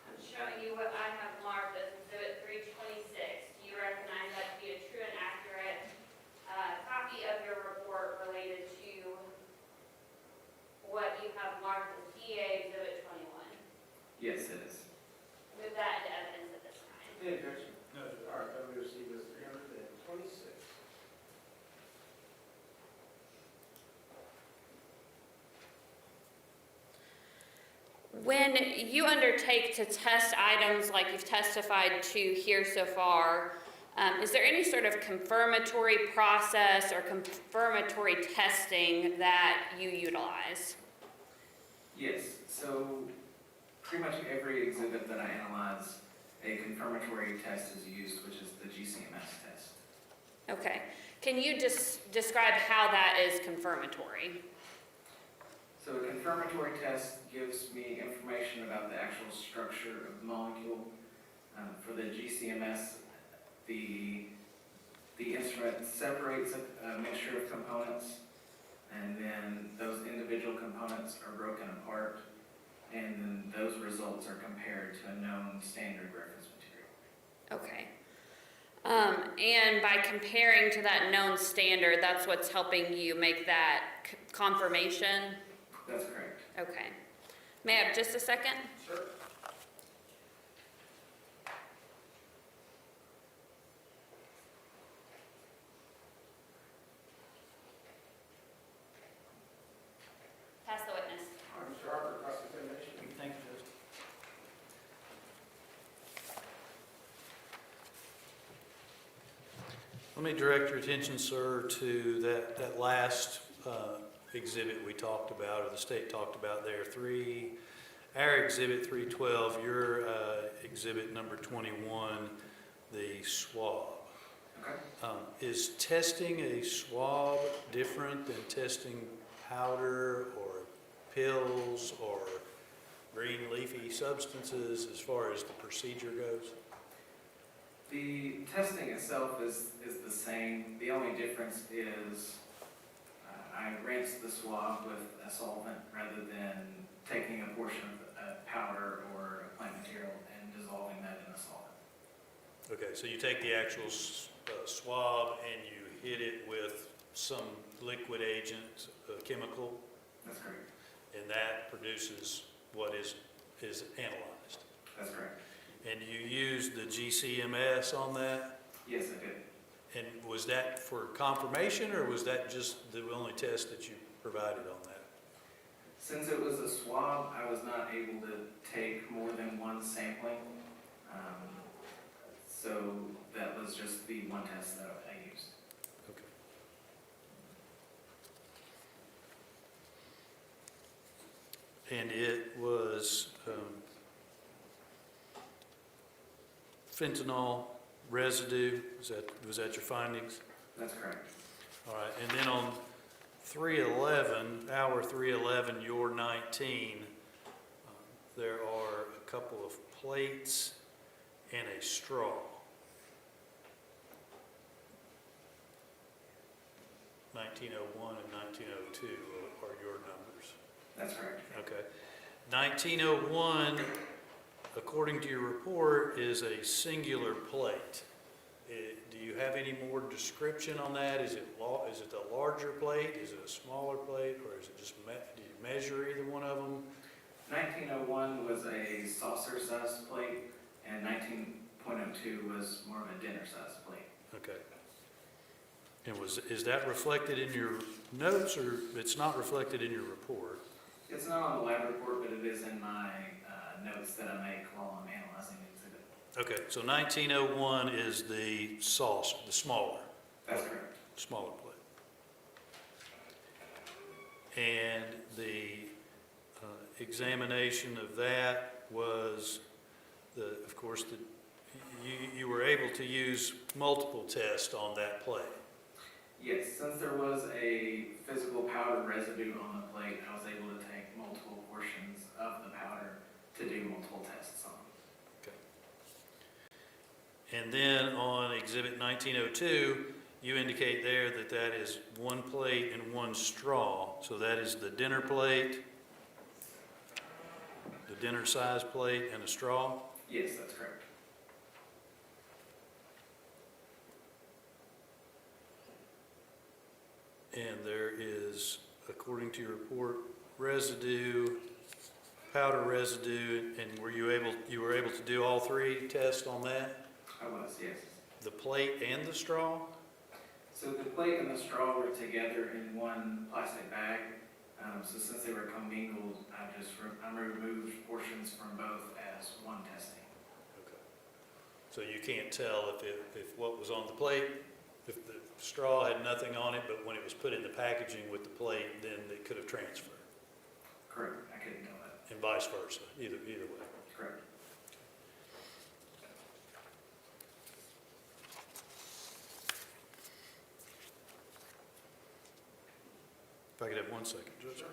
I'm showing you what I have marked as Exhibit 326. Do you recognize that to be a true and accurate copy of your report related to what you have marked as DA Exhibit 21? Yes, it is. Move that into evidence at this time. Any objection? No, Judge. All right, that we received is 326. When you undertake to test items like you've testified to here so far, is there any sort of confirmatory process or confirmatory testing that you utilize? Yes, so pretty much every exhibit that I analyze, a confirmatory test is used, which is the GCMS test. Okay. Can you just describe how that is confirmatory? So a confirmatory test gives me information about the actual structure of the molecule. For the GCMS, the instrument separates a mixture of components, and then those individual components are broken apart, and then those results are compared to a known standard reference material. Okay. And by comparing to that known standard, that's what's helping you make that confirmation? That's correct. Okay. May I have just a second? Sure. Pass the witness. All right, Mr. Harper, cross-examination. Thank you, Judge. Let me direct your attention, sir, to that last exhibit we talked about, or the state talked about there, our exhibit 312, your exhibit number 21, the swab. Okay. Is testing a swab different than testing powder or pills or green leafy substances as far as the procedure goes? The testing itself is the same. The only difference is I rinse the swab with a solvent rather than taking a portion of a powder or a plant material and dissolving that in a solvent. Okay, so you take the actual swab and you hit it with some liquid agent, chemical, That's correct. and that produces what is analyzed. That's correct. And you use the GCMS on that? Yes, I did. And was that for confirmation, or was that just the only test that you provided on that? Since it was a swab, I was not able to take more than one sampling. So that was just the one test that I used. Okay. And it was fentanyl residue, was that your findings? That's correct. All right, and then on 311, hour 311, your 19, there are a couple of plates and a straw. 1901 and 1902 are your numbers. That's correct. Okay. 1901, according to your report, is a singular plate. Do you have any more description on that? Is it a larger plate? Is it a smaller plate? Or is it just, do you measure either one of them? 1901 was a saucer-sized plate, and 19.02 was more of a dinner-sized plate. Okay. And is that reflected in your notes, or it's not reflected in your report? It's not on the lab report, but it is in my notes that I make while I'm analyzing the exhibit. Okay, so 1901 is the saucer, the smaller. That's correct. Smaller plate. And the examination of that was, of course, you were able to use multiple tests on that plate. Yes, since there was a physical powder residue on the plate, I was able to take multiple portions of the powder to do multiple tests on. Okay. And then on exhibit 1902, you indicate there that that is one plate and one straw. So that is the dinner plate, the dinner size plate, and a straw? Yes, that's correct. And there is, according to your report, residue, powder residue, and you were able to do all three tests on that? I was, yes. The plate and the straw? So the plate and the straw were together in one plastic bag. So since they were commingled, I removed portions from both as one testing. Okay. So you can't tell if what was on the plate, if the straw had nothing on it, but when it was put in the packaging with the plate, then it could have transferred, Correct. I couldn't know that. and vice versa, either way. Correct. If I could have 1 second, Judge.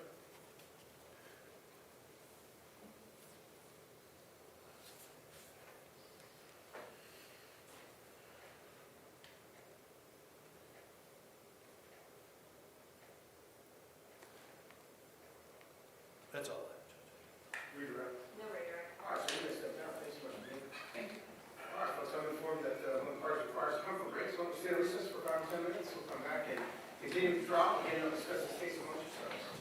Okay, continue with the trial, again, I'll discuss this case amongst yourselves.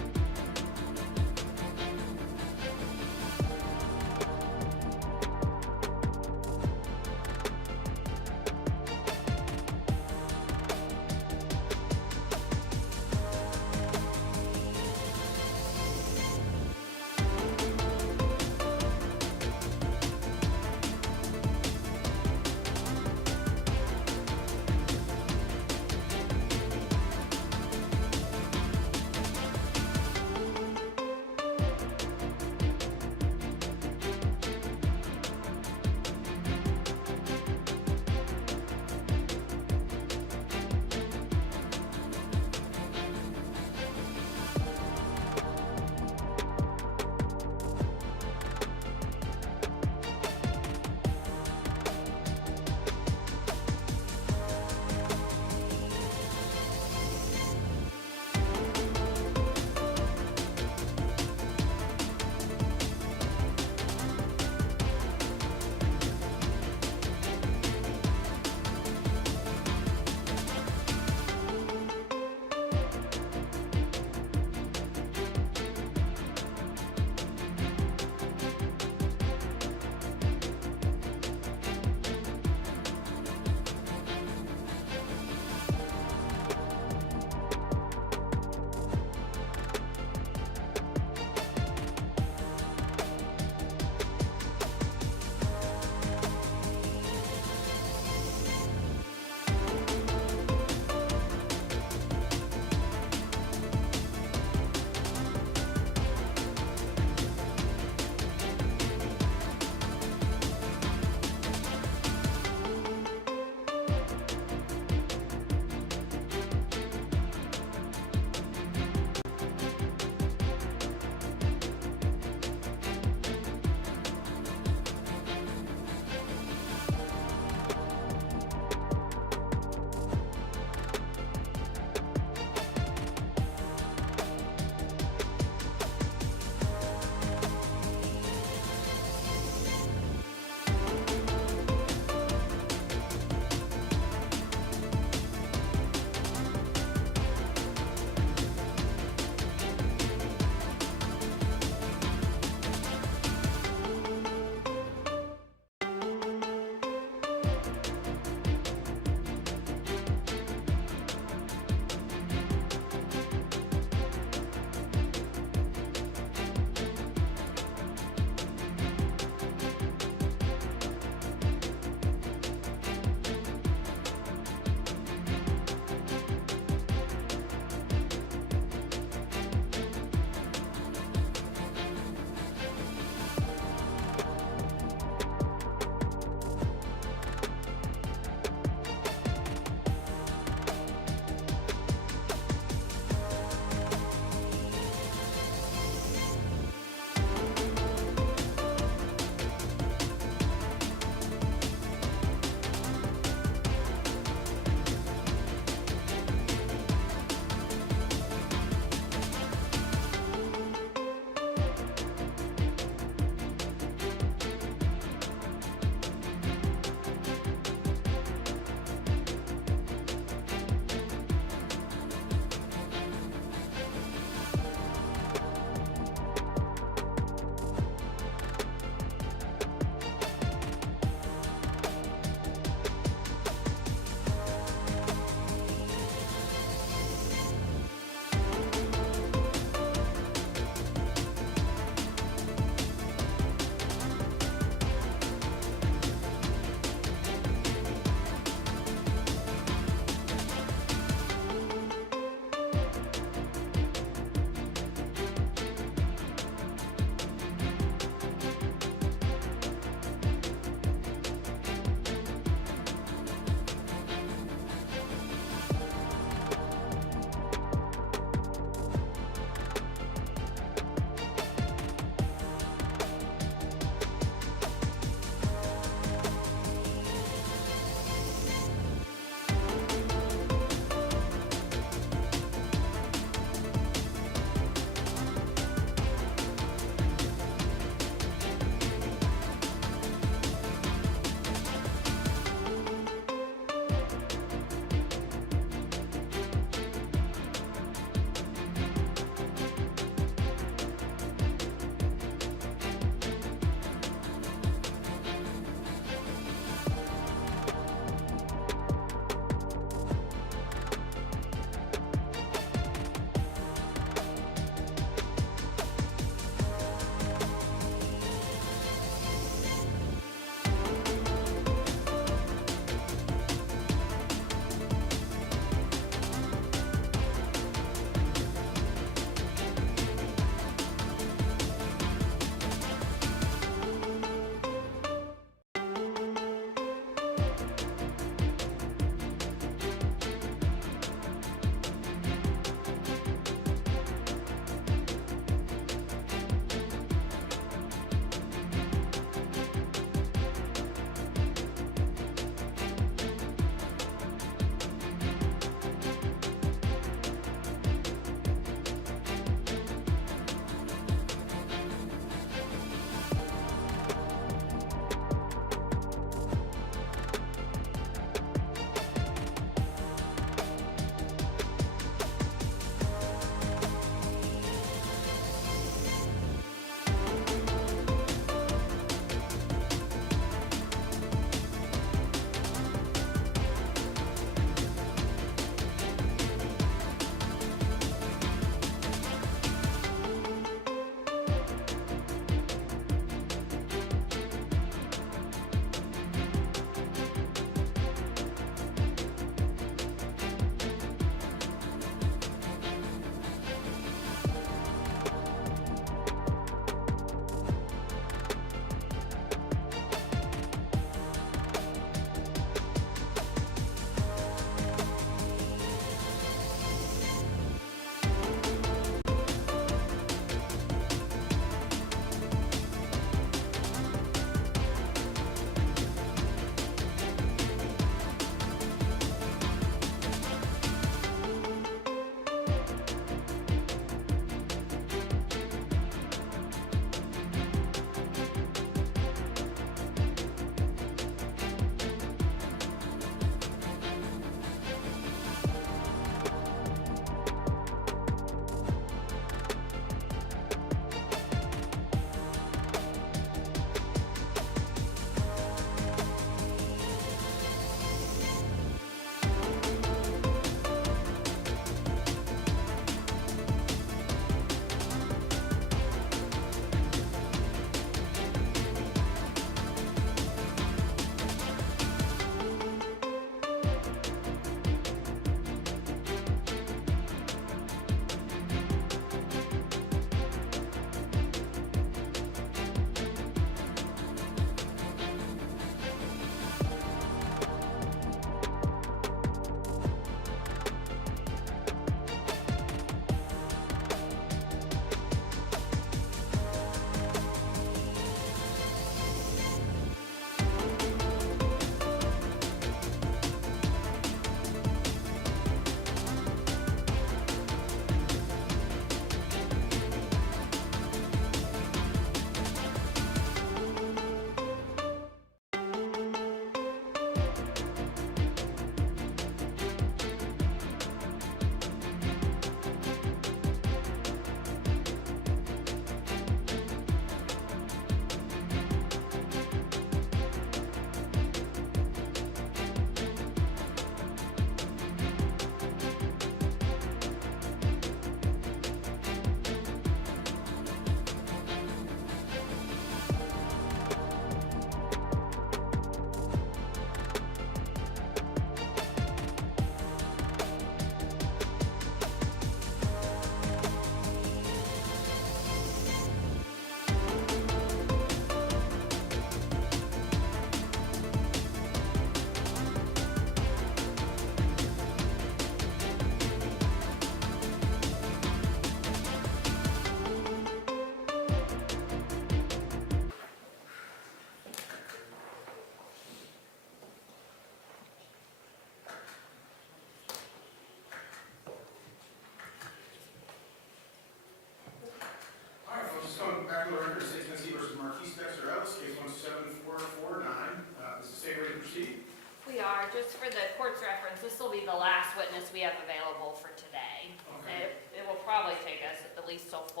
We are, just for the court's reference, this will be the last witness we have available for today. Okay. It will probably take us at least till 4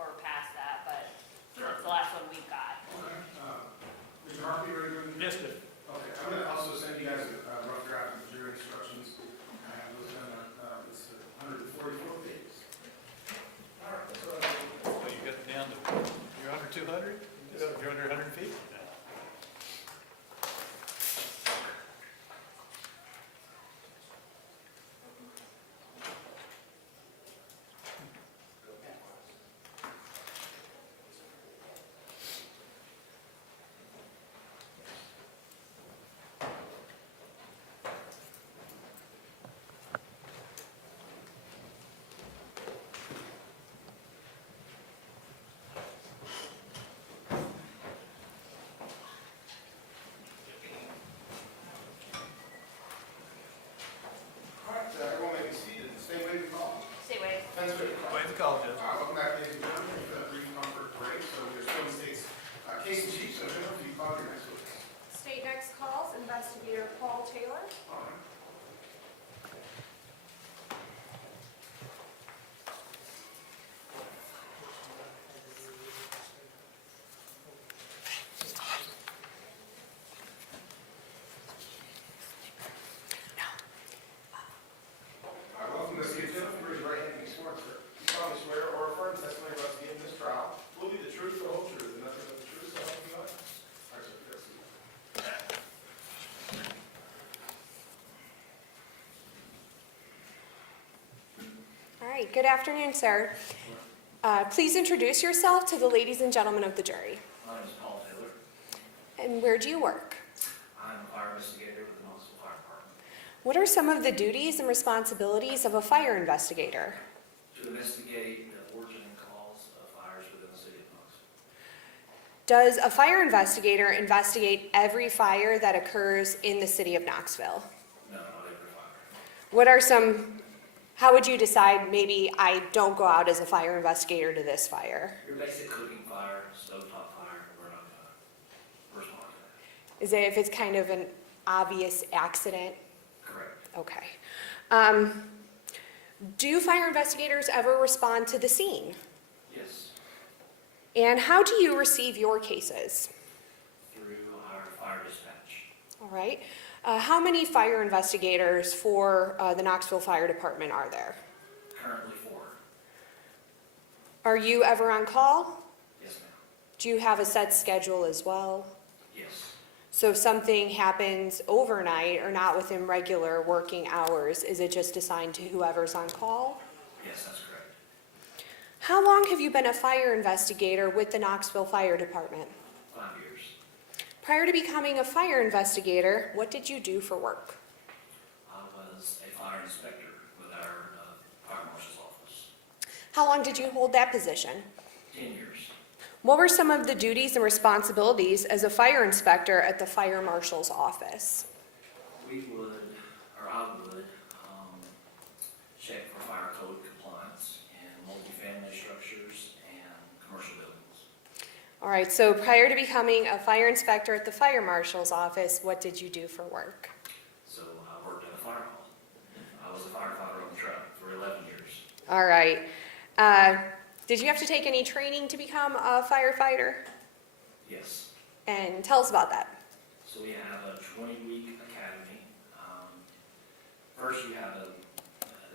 or past that, but it's the last one we've got. Okay. Mr. Marquis, ready to go? Yes, sir. Okay, I'm gonna also send you guys a rough draft of the jury instructions. I have those done, it's 144 pages. All right, so, So you got it down to, you're under 200? You're under 150 now. all right, everyone may be seated. Stay way to call. Say, wait. Thanks for the call. Wait, the call, Judge. Welcome back, ladies and gentlemen, for that brief comfort break. So there's 26 case in chief, so Jennifer, if you call your next witness. State next calls investigator Paul Taylor. All right. All right, welcome, Mr. Jennifer. Raise your right hand and be sworn, sir. You solemnly swear or affirm testimony about to give in this trial will be the truth, the whole truth, and nothing but the truth, so help you God. All right, sir, that's it. All right, good afternoon, sir. Please introduce yourself to the ladies and gentlemen of the jury. My name is Paul Taylor. And where do you work? I'm a fire investigator with the Knoxville Fire Department. What are some of the duties and responsibilities of a fire investigator? To investigate the origin and cause of fires within the city of Knoxville. Does a fire investigator investigate every fire that occurs in the city of Knoxville? No, not every fire. What are how would you decide maybe I don't go out as a fire investigator to this fire? Your basic cooking fire, stovetop fire, we're not gonna respond to that. Is it if it's kind of an obvious accident? Correct. Okay. Do fire investigators ever respond to the scene? Yes, And how do you receive your cases? through our fire dispatch. All right. How many fire investigators for the Knoxville Fire Department are there? Currently 4. Are you ever on call? Yes, ma'am. Do you have a set schedule as well? Yes. So if something happens overnight or not within regular working hours, is it just assigned to whoever's on call? Yes, that's correct. How long have you been a fire investigator with the Knoxville Fire Department? 5 years. Prior to becoming a fire investigator, what did you do for work? I was a fire inspector with our fire marshal's office. How long did you hold that position? 10 years. What were some of the duties and responsibilities as a fire inspector at the fire marshal's office? We would, or I would, check for fire code compliance in multifamily structures and commercial buildings. All right, so prior to becoming a fire inspector at the fire marshal's office, what did you do for work? So I worked at a fire hall. I was a firefighter on the truck for 11 years. All right. Did you have to take any training to become a firefighter? Yes. And tell us about that. So we have a 20-week academy. First you have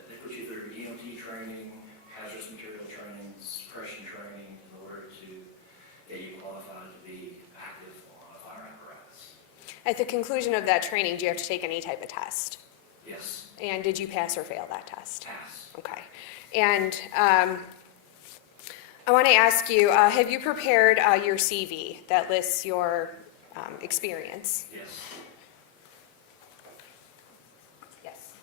they put you through EMT training, hazardous material training, suppression training in order to get you qualified to be active on a fire apparatus. At the conclusion of that training, do you have to take any type of test? Yes. And did you pass or fail that test? Pass. Okay. And I want to ask you, have you prepared your CV that lists your experience? Yes. Yes.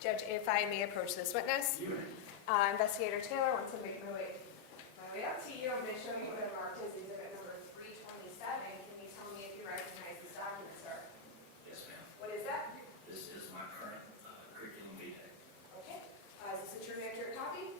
Judge, if I may approach this witness. You may. Investigator Taylor, once I make my way up to you, I'm going to show you what I marked as exhibit number 327. Can you tell me if you recognize this document, sir? Yes, ma'am. What is that? This is my current curriculum vitae. Okay. Is this a true and accurate copy?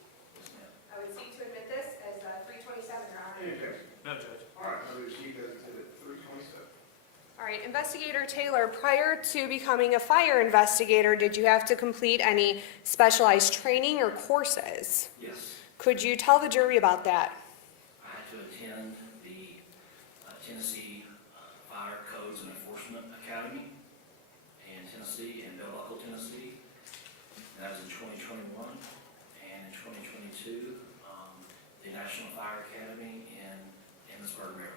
Investigator Taylor, prior to becoming a fire investigator, did you have to complete any specialized training or courses? Yes, Could you tell the jury about that? I had to attend the Tennessee Fire Codes and Enforcement Academy in Tennessee, in Bell Buckle, Tennessee. That was in 2021. And in 2022, the National Fire Academy in Emmitsburg, Maryland.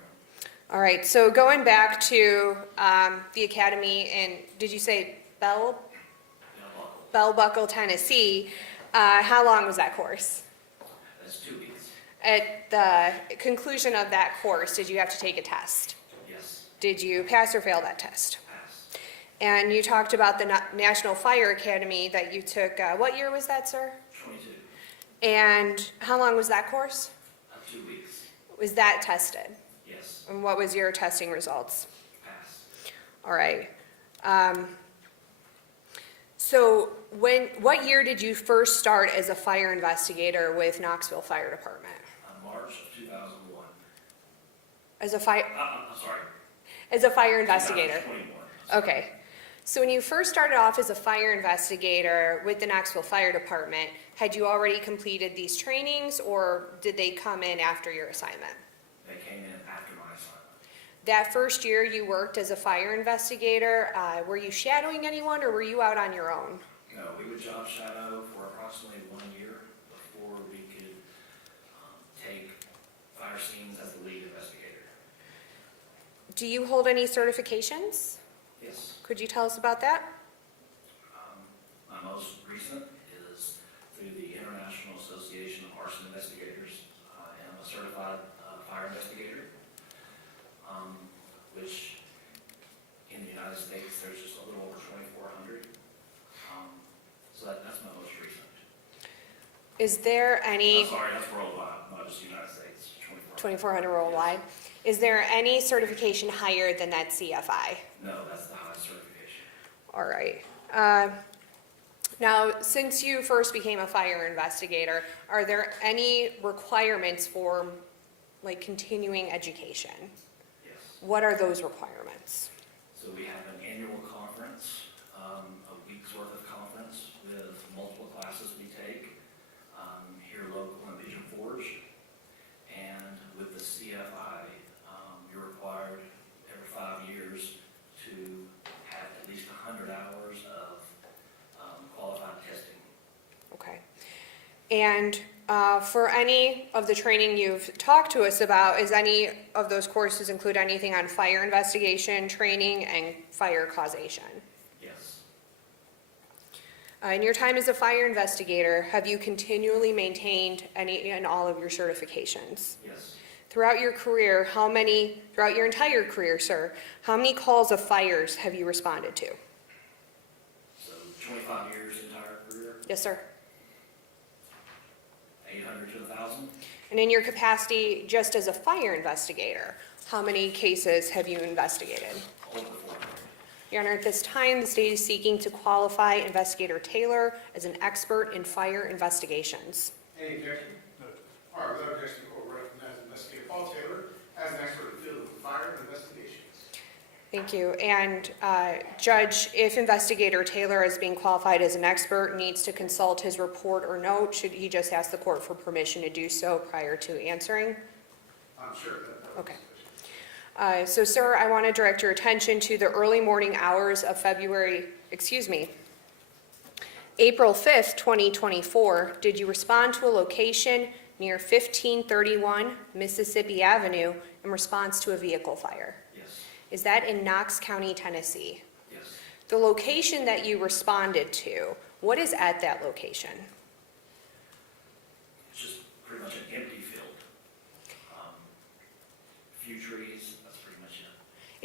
All right, so going back to the academy in, did you say Bell Buckle, Bell Buckle, Tennessee, how long was that course? that's 2 weeks. At the conclusion of that course, did you have to take a test? Yes, Did you pass or fail that test? pass. And you talked about the National Fire Academy that you took, what year was that, sir? 22, And how long was that course? 2 weeks. Was that tested? Yes, And what was your testing results? pass. All right. So what year did you first start as a fire investigator with Knoxville Fire Department? March of 2001. As a fire, I'm sorry. as a fire investigator? 2021. Okay. So when you first started off as a fire investigator with the Knoxville Fire Department, had you already completed these trainings or did they come in after your assignment? They came in after my assignment. That first year you worked as a fire investigator, were you shadowing anyone or were you out on your own? No, we would job shadow for approximately 1 year before we could take fire scenes as the lead investigator. Do you hold any certifications? Yes. Could you tell us about that? My most recent is through the International Association of Arson Investigators. I am a certified fire investigator, which in the United States, there's just a little over 2,400. So that's my most recent. Is there any, I'm sorry, that's worldwide, not just the United States, 2,400. 2,400 worldwide, is there any certification higher than that CFI? No, that's the highest certification. All right. Now, since you first became a fire investigator, are there any requirements for like continuing education? Yes. What are those requirements? So we have an annual conference, a week's worth of conference with multiple classes we take here local in Pigeon Forge. And with the CFI, you're required every 5 years to have at least 100 hours of qualified testing. Okay. And for any of the training you've talked to us about, is any of those courses include anything on fire investigation, training, and fire causation? Yes. In your time as a fire investigator, have you continually maintained any and all of your certifications? Yes. Throughout your career, throughout your entire career, sir, how many calls of fires have you responded to? So 25 years entire career, Yes, sir. 800 to 1,000. And in your capacity just as a fire investigator, how many cases have you investigated? Over 400. Your Honor, at this time, the state is seeking to qualify Investigator Taylor as an expert in fire investigations. Any objection? No. All right, without objection, the court will recognize Investigator Paul Taylor as an expert in the field of fire investigations. Thank you. And Judge, if Investigator Taylor, as being qualified as an expert, needs to consult his report or note, should he just ask the court for permission to do so prior to answering? I'm sure that. Okay. So, sir, I want to direct your attention to the early morning hours of April 5th, 2024. Did you respond to a location near 1531 Mississippi Avenue in response to a vehicle fire? Yes. Is that in Knox County, Tennessee? Yes. The location that you responded to, what is at that location? It's just pretty much an empty field. Few trees, that's pretty much it.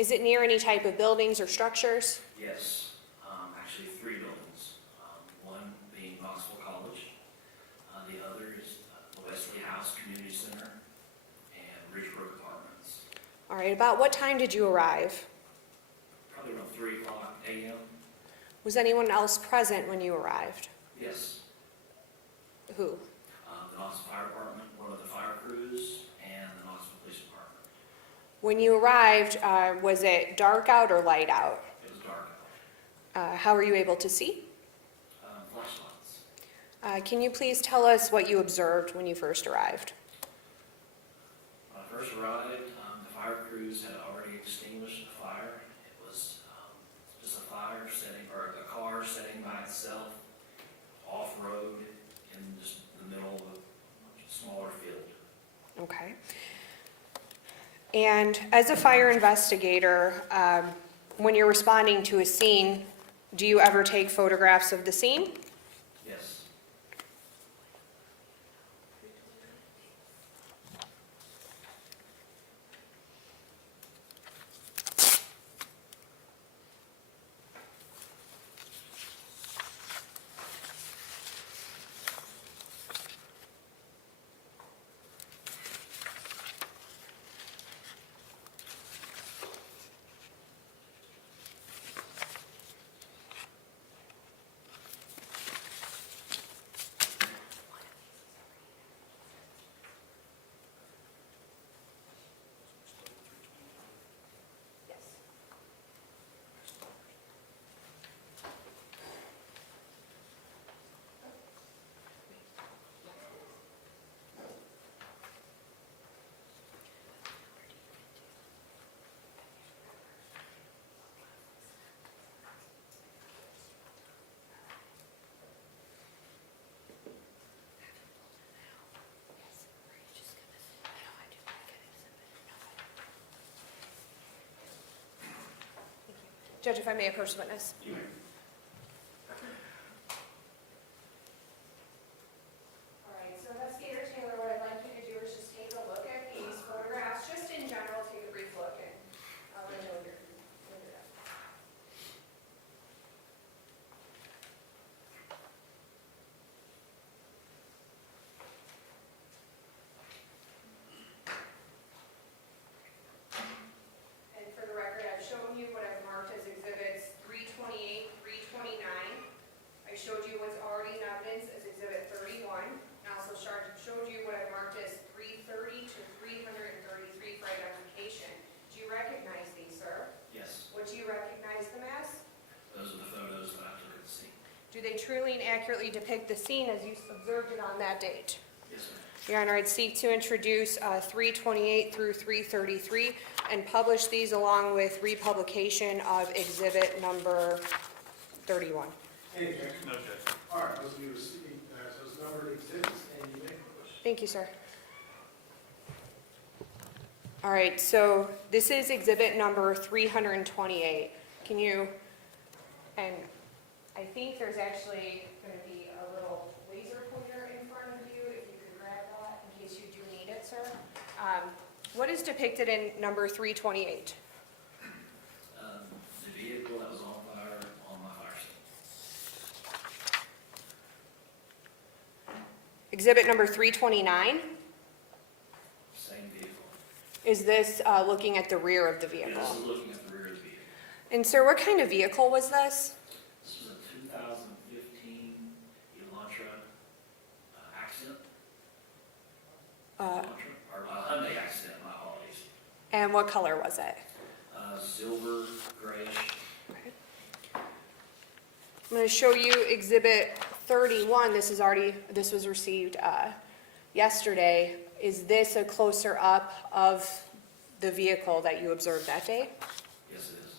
Is it near any type of buildings or structures? Yes, actually 3 buildings. One being Knoxville College, the other is the Wesley House Community Center, and Ridgebrook Apartments. All right, about what time did you arrive? Probably around 3 o'clock a.m. Was anyone else present when you arrived? Yes, Who? the Knoxville Fire Department, one of the fire crews, and the Knoxville Police Department. When you arrived, was it dark out or light out? It was dark out. How were you able to see? Flashlights. Can you please tell us what you observed when you first arrived? When I first arrived, the fire crews had already extinguished the fire. It was just a fire setting, or a car setting by itself off-road in just the middle of a smaller field. Okay. And as a fire investigator, when you're responding to a scene, do you ever take photographs of the scene? Yes. Judge, if I may approach the witness. You may. All right, so Investigator Taylor, what I'd like you to do is just take a look at these photographs, just in general, take a brief look, and I'll let you know when you're done. And for the record, I've shown you what I've marked as exhibits 328, 329. I showed you what's already in evidence as exhibit 31. I also showed you what I've marked as 330 to 333 for identification. Do you recognize these, sir? Yes. What do you recognize them as? Those are the photos that I took at the scene. Do they truly and accurately depict the scene as you observed it on that date? Yes, ma'am. Your Honor, I'd seek to introduce 328 through 333 and publish these along with republication of exhibit number 31. Any objection? No objection. All right, those will be receiving as those numbered exhibits, and you may publish. Thank you, sir. All right, so this is exhibit number 328. Can you, and I think there's actually going to be a little laser pointer in front of you, if you could grab that in case you do need it, sir. What is depicted in number 328? The vehicle that was on fire on my fire scene. Exhibit number 329, Same vehicle. is this looking at the rear of the Yeah, vehicle? this is looking at the rear of the vehicle. And sir, what kind of vehicle was this? This was a 2015 Elantra accident. Uh, Or a Hyundai accident, my apologies. And what color was it? Silver, grayish. Okay. I'm going to show you exhibit 31. This was received yesterday. Is this a closer up of the vehicle that you observed that day? Yes, it is.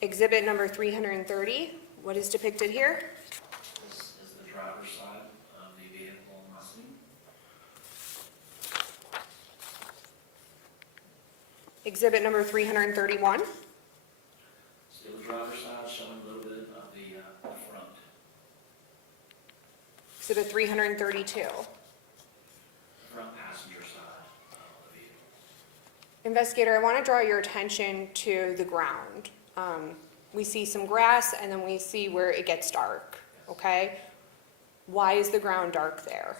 Exhibit number 330, what is depicted here? This is the driver's side of the vehicle on my scene. Exhibit number 331, Still the driver's side, showing a little bit of the front. exhibit 332. The front passenger side of the vehicle. Investigator, I want to draw your attention to the ground. We see some grass and then we see where it gets dark, okay? Why is the ground dark there?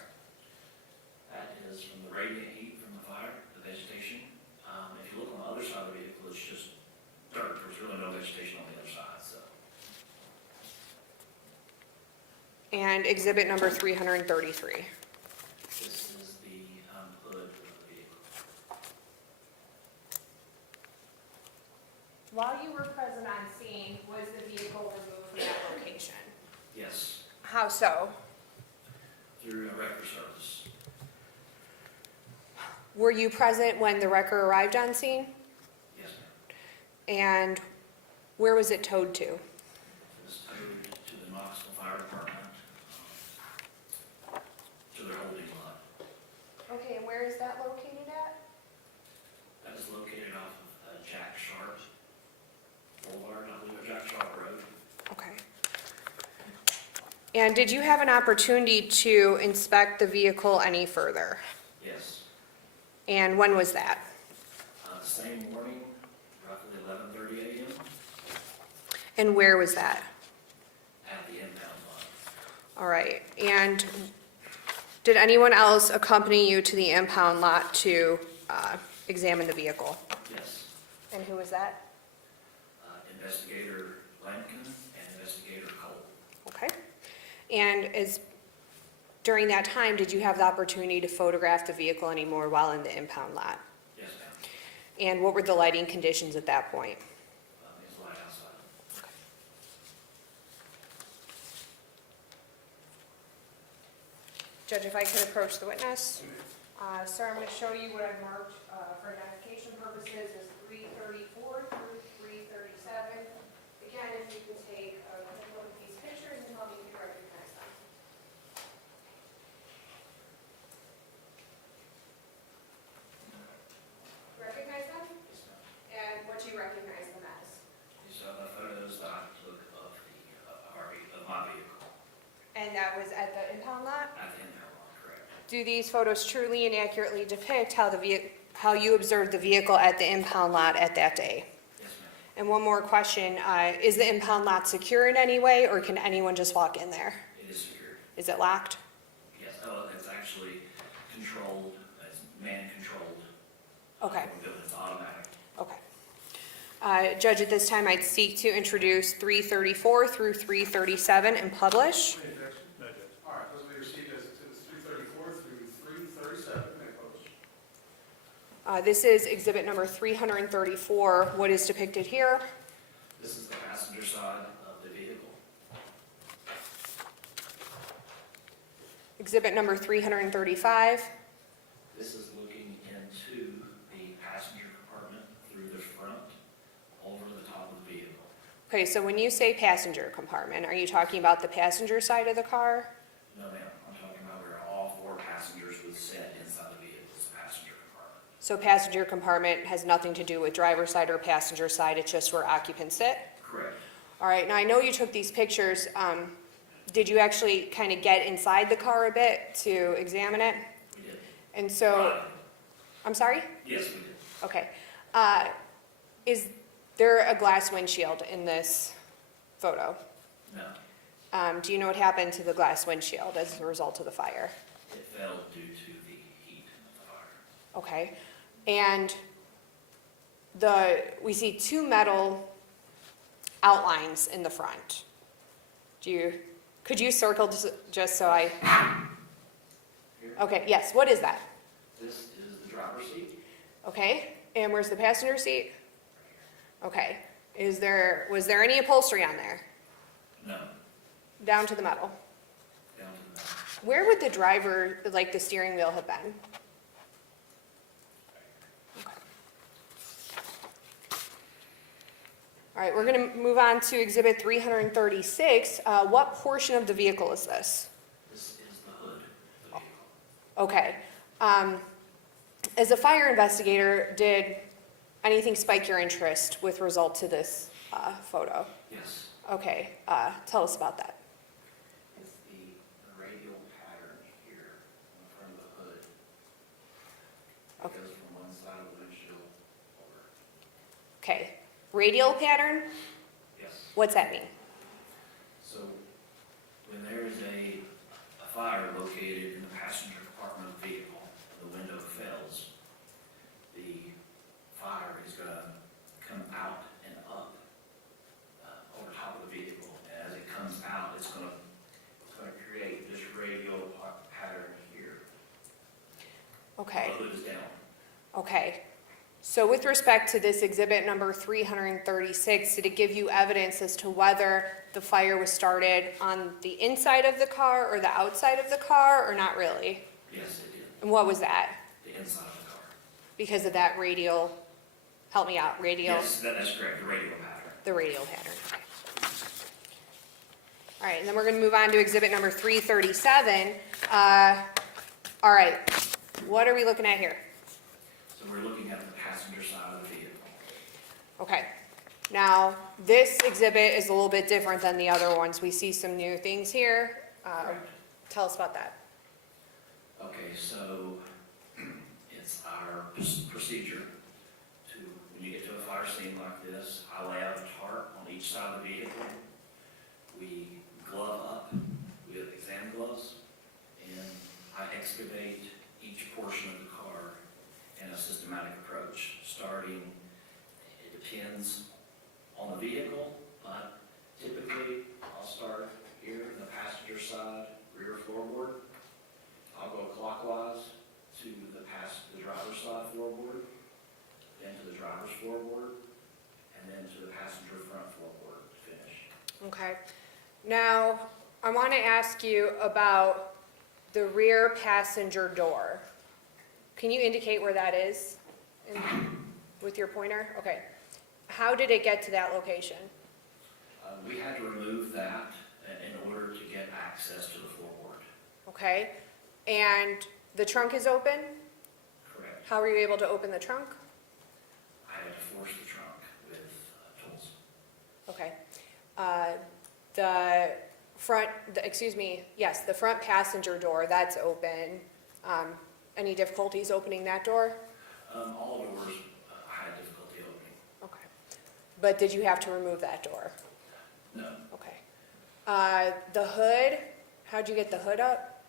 That is from the radiant heat from the fire, the vegetation. If you look on the other side of the vehicle, it's just dirt. There's really no vegetation on the other side, so. And exhibit number 333. This is the hood of the vehicle. were present on scene, was the vehicle removed from that location? Yes, How so? through a record service. Were you present when the wrecker arrived on scene? Yes, ma'am. And where was it towed to? It was towed to the Knoxville Fire Department, to their holding lot. Okay, and where is that located at? That is located off of Jack Sharp Boulevard, I believe, or Jack Sharp Road. Okay. And did you have an opportunity to inspect the vehicle any further? Yes. And when was that? The same morning, roughly 11:30 a.m. And where was that? at the impound lot. All right, and did anyone else accompany you to the impound lot to examine the vehicle? Yes. And who was that? Investigator Lankin and Investigator Cole. Okay. And during that time, did you have the opportunity to photograph the vehicle anymore while in the impound lot? Yes, ma'am. And what were the lighting conditions at that point? It's light outside. Judge, if I could approach the witness. Sir, I'm going to show you what I've marked for identification purposes as 334 through 337. Again, if you can take a quick look at these pictures and tell me if you recognize them. Recognize them? Yes, ma'am. And what do you recognize them as? These are the photos that I took of my vehicle And that was at the impound lot? at the impound lot, correct? Do these photos truly and accurately depict how you observed the vehicle at the impound lot at that day? Yes, ma'am. And one more question, is the impound lot secure in any way, or can anyone just walk in there? It is secured. Is it locked? Yes, it's actually controlled, it's man-controlled. Okay, It's automatic. okay. Judge, at this time, I'd seek to introduce 334 through 337 and publish. Any objection? No, Judge. All right, those will be received as exhibits 334 through 337. May I publish? This is exhibit number 334. What is depicted here? This is the passenger side of the vehicle. Exhibit number 335. This is looking into the passenger compartment through the front, over the top of the vehicle. Okay, so when you say passenger compartment, are you talking about the passenger side of the car? No, ma'am, I'm talking about where all four passengers would sit inside the vehicle's passenger compartment. So passenger compartment has nothing to do with driver's side or passenger side, it's just where occupants sit? Correct. All right, now I know you took these pictures. Did you actually kind of get inside the car a bit to examine it? We did. And so, I'm sorry? Yes, we did. Okay. Is there a glass windshield in this photo? No, Do you know what happened to the glass windshield as a result of the fire? it fell due to the heat of the fire. Okay. And we see two metal outlines in the front. Could you circle just so I, Here, okay, yes, what is that? this is the driver's seat. Okay, and where's the passenger seat? Okay, was there any upholstery on there? No, Down to the metal? down to the back. Where would the driver, like the steering wheel have been? Okay. All right, we're gonna move on to exhibit 336. What portion of the vehicle is this? This is the hood of the vehicle. Okay. As a fire investigator, did anything spike your interest with result to this photo? Yes, Okay, tell us about that. it's the radial pattern here in front of the hood. It Okay. goes from one side of the windshield over. Okay, radial pattern, Yes. what's that mean? So when there is a fire located in the passenger compartment of the vehicle, the window fails, the fire is going to come out and up over top of the vehicle. And as it comes out, it's going to create this radial pattern here. Okay, The hood is down. okay. So with respect to this exhibit number 336, did it give you evidence as to whether the fire was started on the inside of the car or the outside of the car, or not really? Yes, it did, And what was that? the inside of the car. Because of that radial, help me out, radial, Yes, that's correct, the radial pattern. the radial pattern. Okay. All right, and then we're gonna move on to exhibit number 337. All right, what are we looking at here? So we're looking at the passenger side of the vehicle. Okay, now, this exhibit is a little bit different than the other ones. We see some new things here. Correct. Tell us about that. Okay, so it's our procedure to, when you get to a fire scene like this, I lay out a tarp on each side of the vehicle. We glove up with exam gloves, and I excavate each portion of the car in a systematic approach, starting, it depends on the vehicle, but typically I'll start here in the passenger side, rear floorboard. I'll go clockwise to the driver's side floorboard, then to the driver's floorboard, and then to the passenger front floorboard to finish. Okay. Now, I want to ask you about the rear passenger door. Can you indicate where that is with your pointer? Okay. How did it get to that location? We had to remove that in order to get access to the floorboard. Okay. And the trunk is open? Correct. How were you able to open the trunk? I had to force the trunk with tools. Okay. The front passenger door, that's open. Any difficulties opening that door? All doors I had difficulty opening. Okay. But did you have to remove that door? No. Okay. The hood, how'd you get the hood up?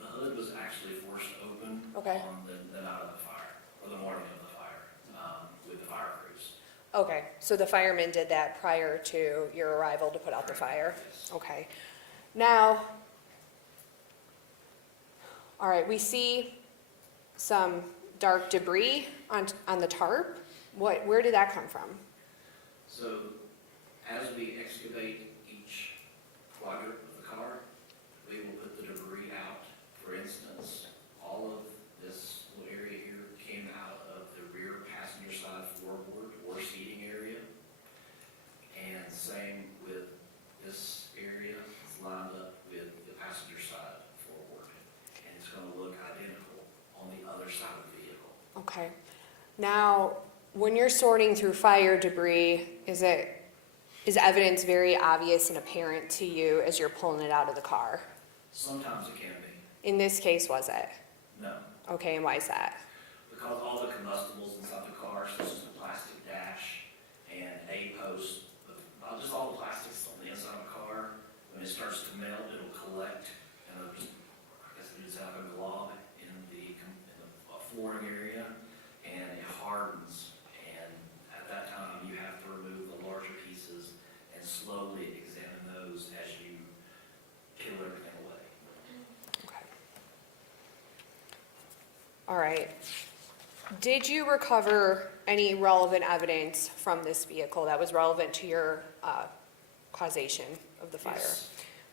The hood was actually forced open Okay. on the night of the fire, or the morning of the fire, with the fire crews. Okay, so the firemen did that prior to your arrival to put out the fire? Yes. Okay. Now, all right, we see some dark debris on the tarp. Where did that come from? So as we excavate each quadrant of the car, we will put the debris out. For instance, all of this little area here came out of the rear passenger side floorboard or seating area. And same with this area, it's lined up with the passenger side floorboard. And it's gonna look identical on the other side of the vehicle. Okay. Now, when you're sorting through fire debris, is evidence very obvious and apparent to you as you're pulling it out of the car? Sometimes it can be, In this case, was it? no. Okay, and why is that? Because all the combustibles inside the car, such as the plastic dash and A-post, just all the plastics on the inside of the car, when it starts to melt, it'll collect, and it'll just, I guess it just have a glob in the flooring area, and it hardens. And at that time, you have to remove the larger pieces and slowly examine those as you peel everything away. Okay. All right. Did you recover any relevant evidence from this vehicle that was relevant to your causation of the fire? Yes.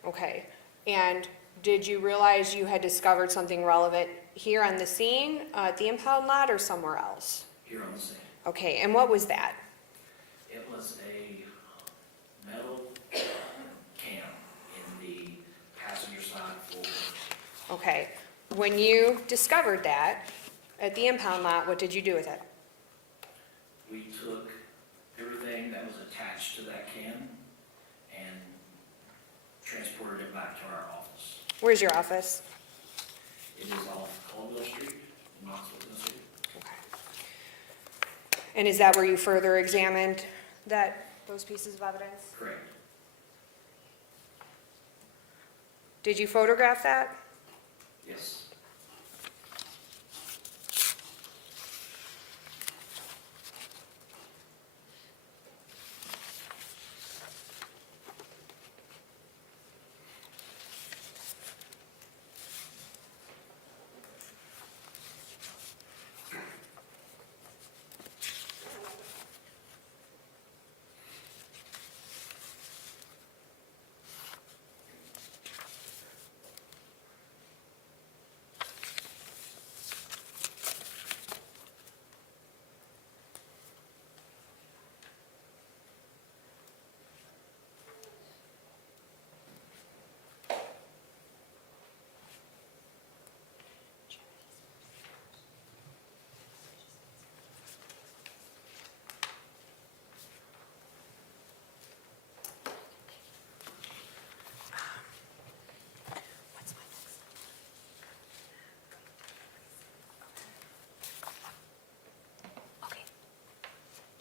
Okay. And did you realize you had discovered something relevant here on the scene, at the impound lot, or somewhere else? Here on the scene. Okay, and what was that? It was a metal can in the passenger side floor. Okay. When you discovered that at the impound lot, what did you do with it? We took everything that was attached to that can and transported it back to our office. Where's your office? It is off Caldwell Street in Knoxville, Tennessee. Okay. And is that where you further examined those pieces of evidence? Correct. Did you photograph that? Yes.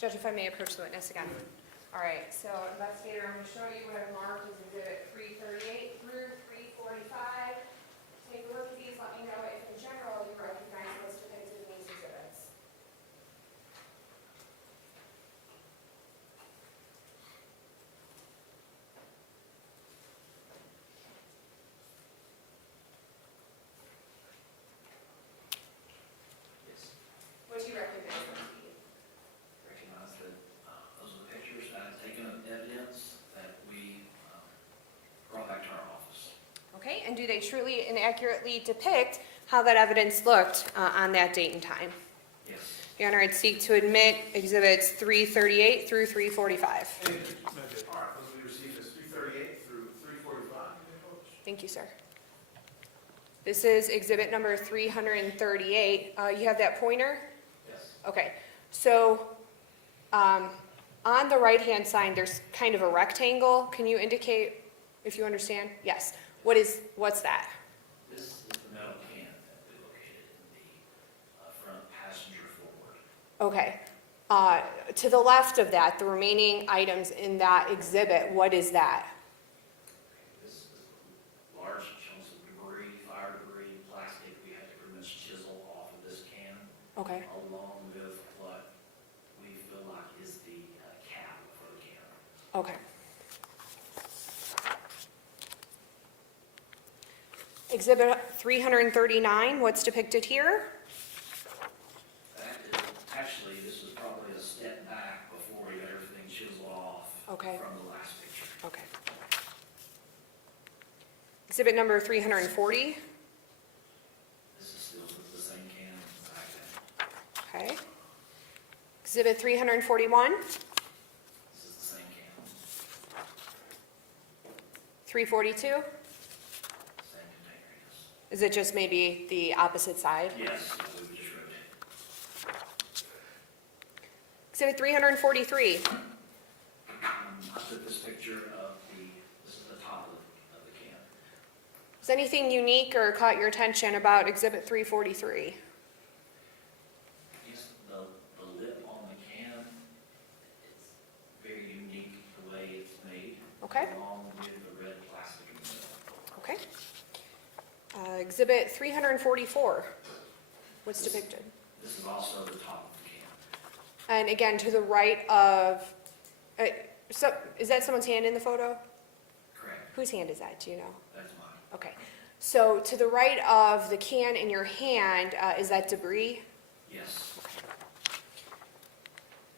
Judge, if I may approach the witness again. All right, so investigator, I'm going to show you what I've marked as exhibit 338 through 345. Take a look at these, let me know if in general you recognize what's depicted in these exhibits. Yes. What do you recognize them to be? Recognize that those are the pictures I've taken of evidence that we brought back to our office. Okay, and do they truly and accurately depict how that evidence looked on that date and time? Yes. Your Honor, I'd seek to admit exhibits 338 through 345. All right, those will be received as 338 through 345. Thank you, sir. This is exhibit number 338. You have that pointer? Yes. Okay, so on the right-hand side, there's kind of a rectangle. Can you indicate if you understand? Yes. What's that? This is the metal can that we located in the front passenger floorboard. Okay. To the left of that, the remaining items in that exhibit, what is that? This is large chunks of debris, fire debris, plastic. We had to pretty much chisel off of this can, Okay. along with what we feel like is the cap for the can. Okay. Exhibit 339, what's depicted here? That is, actually, this is probably a step back before we got everything chiseled off Okay. from the last picture. Okay. Exhibit number 340, This is still the same can back then. okay. Exhibit 341, This is the same can, 342, same container, yes. is it just maybe the opposite side? Yes, we would just rotate. Exhibit 343, I took this picture of this is the top of the can. is anything unique or caught your attention about exhibit 343? Yes, the lip on the can, it's very unique the way it's made. Okay. Along with the red plastic in the middle. Okay. Exhibit 344, what's depicted? This is also the top of the can. And again, to the right of, so, is that someone's hand in the photo? Correct, Whose hand is that, do you know? that's mine. Okay, so to the right of the can in your hand, is that debris? Yes,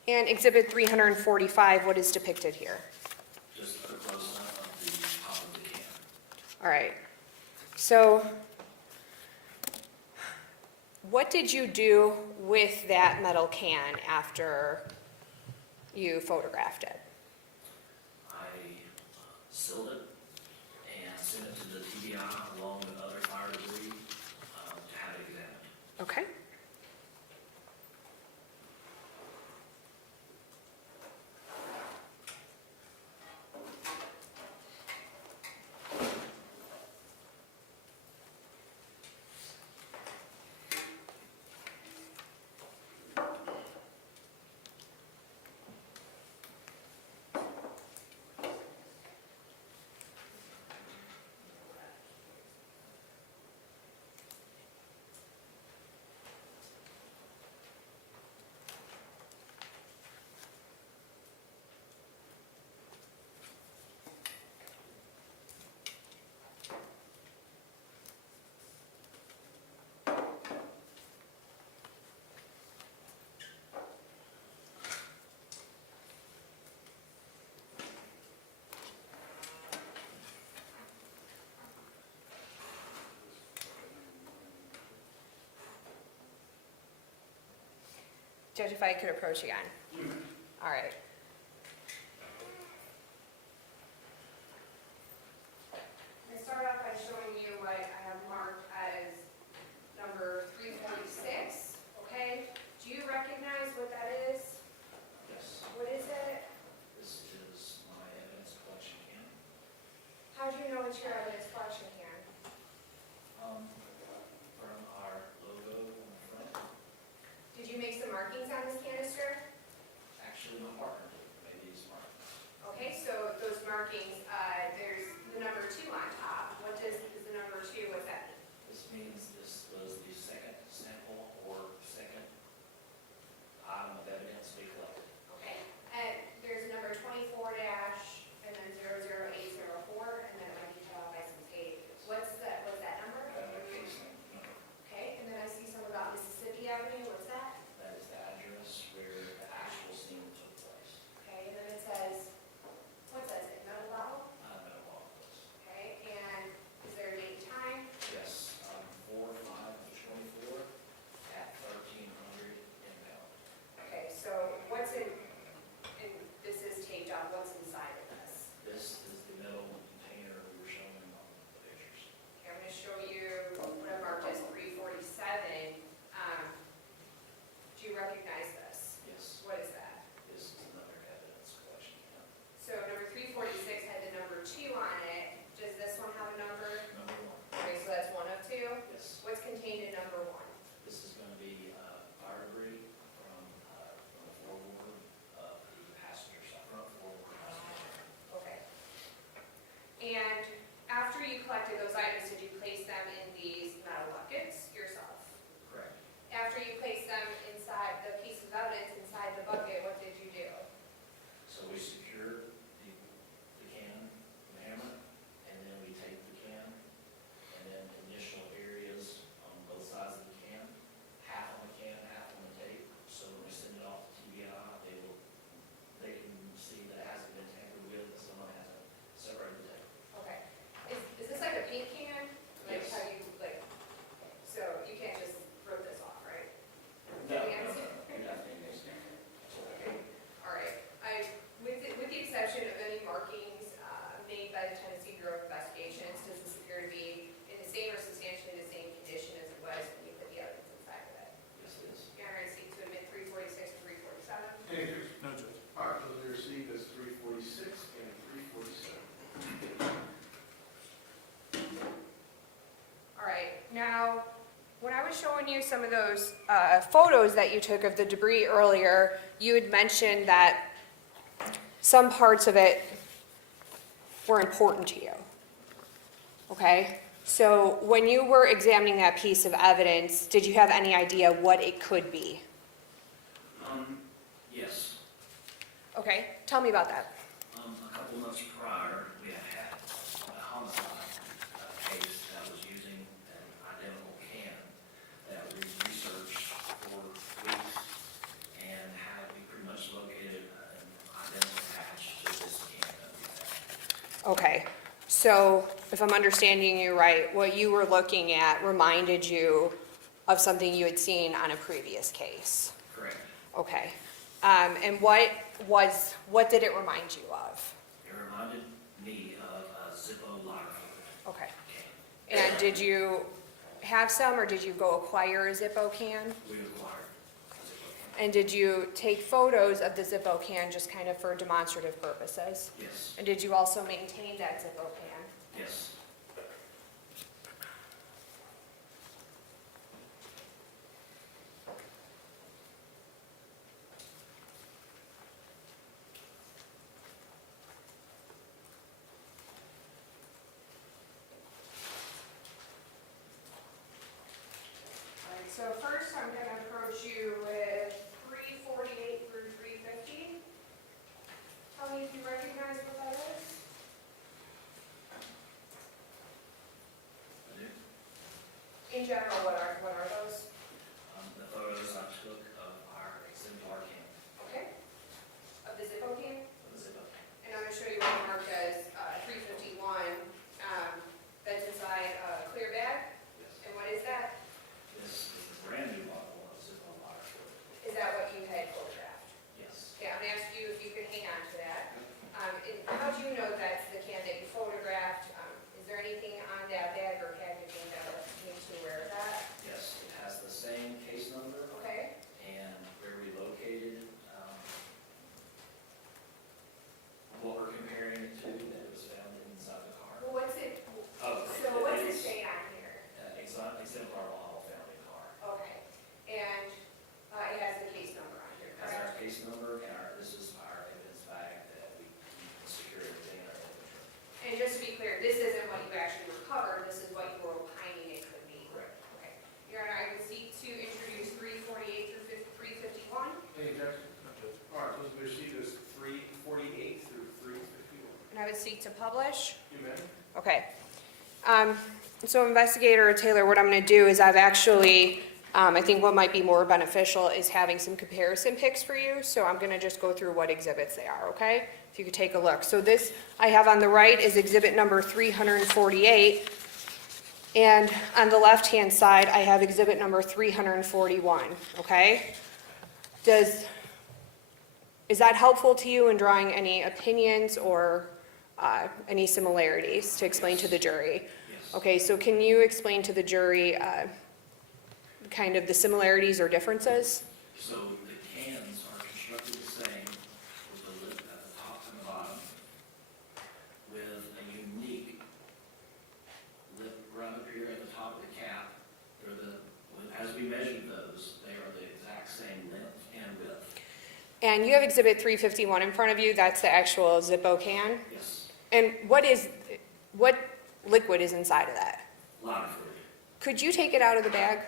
And exhibit 345, what is depicted here? just a close-up of the top of the can. All right, so what did you do with that metal can after you photographed it? I sealed it and sent it to the TBI along with other fire debris to have it examined. Okay. Judge, if I could approach again. All right. I start off by showing you what I have marked as number 346, okay? Do you recognize what that is? Yes, What is it? this is my evidence collection can. How do you know it's your evidence collection here? From our logo on the front. Did you make some markings on this canister? Actually, you some of those photos that you took of the debris earlier, you had mentioned that some parts of it were important to you. Okay? So when you were examining that piece of evidence, did you have any idea what it could be? Yes. Okay, tell me about that. A couple months prior, we had a homicide case that was using an identical can that we researched for weeks and we pretty much located an identical patch to this can that we had. Okay, so if I'm understanding you right, what you were looking at reminded you of something you had seen on a previous case. Correct. Okay, and what did it remind you of? It reminded me of a Zippo lighter fluid Okay, can. and did you have some, or did you go acquire a Zippo can? We acquired a Zippo can. And did you take photos of the Zippo can just kind of for demonstrative purposes? Yes, And did you also maintain that Zippo can? yes. All right, so first I'm going to approach you with 348 through 350. Tell me if you recognize what that is. I do. In general, what are those? The photos I took of our exemplar can, Okay. Of the Zippo can? of the Zippo can. And I'm going to show you one marked as 351. That's inside a clear bag. Yes. And what is that? This is a brand new bottle of Zippo lighter fluid. Is that what you had photographed? Yes. Okay, I'm going to ask you if you could hang on to that. And how do you know that's the can that you photographed? Is there anything on that bag or packaging that would need to wear that? Yes, it has the same case number Okay, and where we located, what we're comparing it to, that it was found inside the car. well, what's it, Oh, so what's it it's, say on here? exemplar model found in car. Okay, and it has the case number on here, Has our correct? case number and this is our evidence bag that we secure everything in our inventory. And just to be clear, this isn't what you actually recovered, this is what you were opining it could be. Correct. Okay, Your Honor, I would seek to introduce 348 through 351. Any objection? All right, those are received as 348 through 351. And I would seek to publish. You may. Okay. So Investigator Taylor, what I'm going to do is I've actually, I think what might be more beneficial is having some comparison pics for you. So I'm going to just go through what exhibits they are, okay? If you could take a look. So this I have on the right is exhibit number 348. And on the left-hand side, I have exhibit number 341, okay? Is that helpful to you in drawing any opinions or any similarities to explain to the jury? Yes. Okay, so can you explain to the jury kind of the similarities or differences? So the cans are constructed the same with the lip at the top and the bottom, with a unique lip right up here at the top of the cap. As we measured those, they are the exact same length and width. And you have exhibit 351 in front of you, that's the actual Zippo can? Yes, And what liquid is inside of that? lighter fluid. Could you take it out of the bag?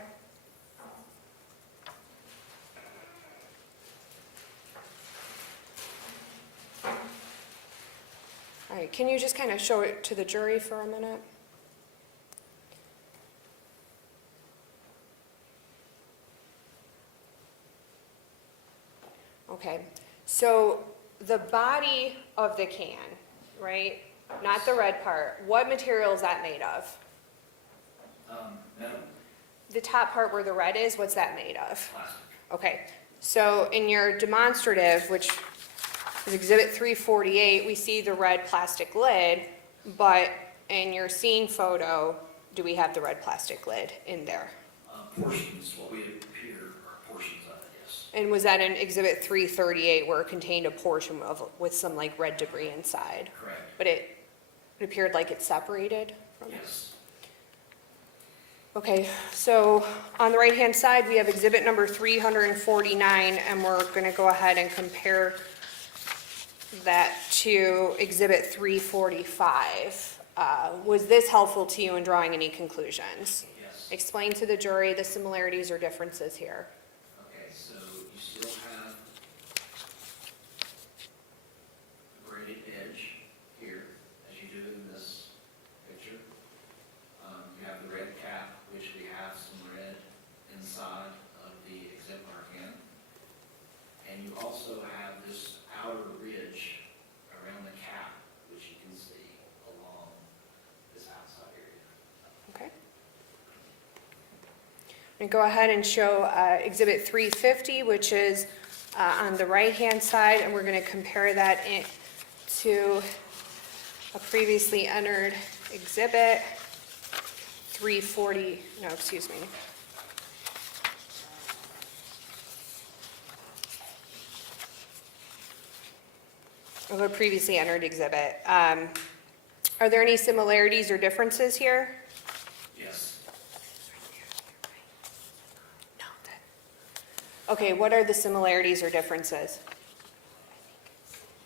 All right, can you just kind of show it to the jury for a minute? Okay, so the body of the can, right? Not the red part. What material is that made of? Metal, The top part where the red is, what's that made of? plastic. Okay, so in your demonstrative, which is exhibit 348, we see the red plastic lid, but in your scene photo, do we have the red plastic lid in there? Portions, what we appear are portions of it, yes. And was that in exhibit 338 where it contained a portion with some like red debris inside? Correct. But it appeared like it separated from it? Yes. Okay, so on the right-hand side, we have exhibit number 349, and we're gonna go ahead and compare that to exhibit 345. Was this helpful to you in drawing any conclusions? Yes. Explain to the jury the similarities or differences here. Okay, so you still have the braided edge here, as you do in this picture. You have the red cap, which we have some red inside of the exemplar again. And you also have this outer ridge around the cap, which you can see along this outside area. Okay. I'm gonna go ahead and show exhibit 350, which is on the right-hand side, and we're gonna compare that to a previously entered exhibit 340, no, excuse me. Of a previously entered exhibit. Are there any similarities or differences here? Yes. No. Okay, what are the similarities or differences?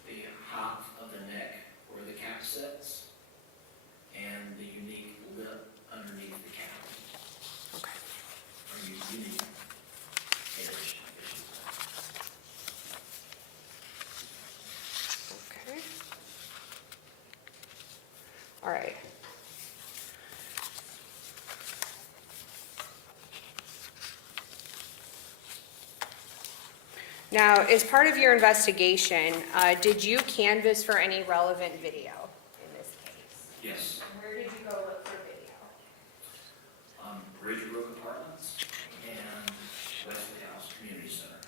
The height of the neck where the cap sits and the unique lip underneath the cap, Okay. or unique edge, I guess you could say. Okay. All right. Now, as part of your investigation, did you canvass for any relevant video in this case? Yes. Where did you go look for video? Ridgebrook Apartments and Wesley House Community Center.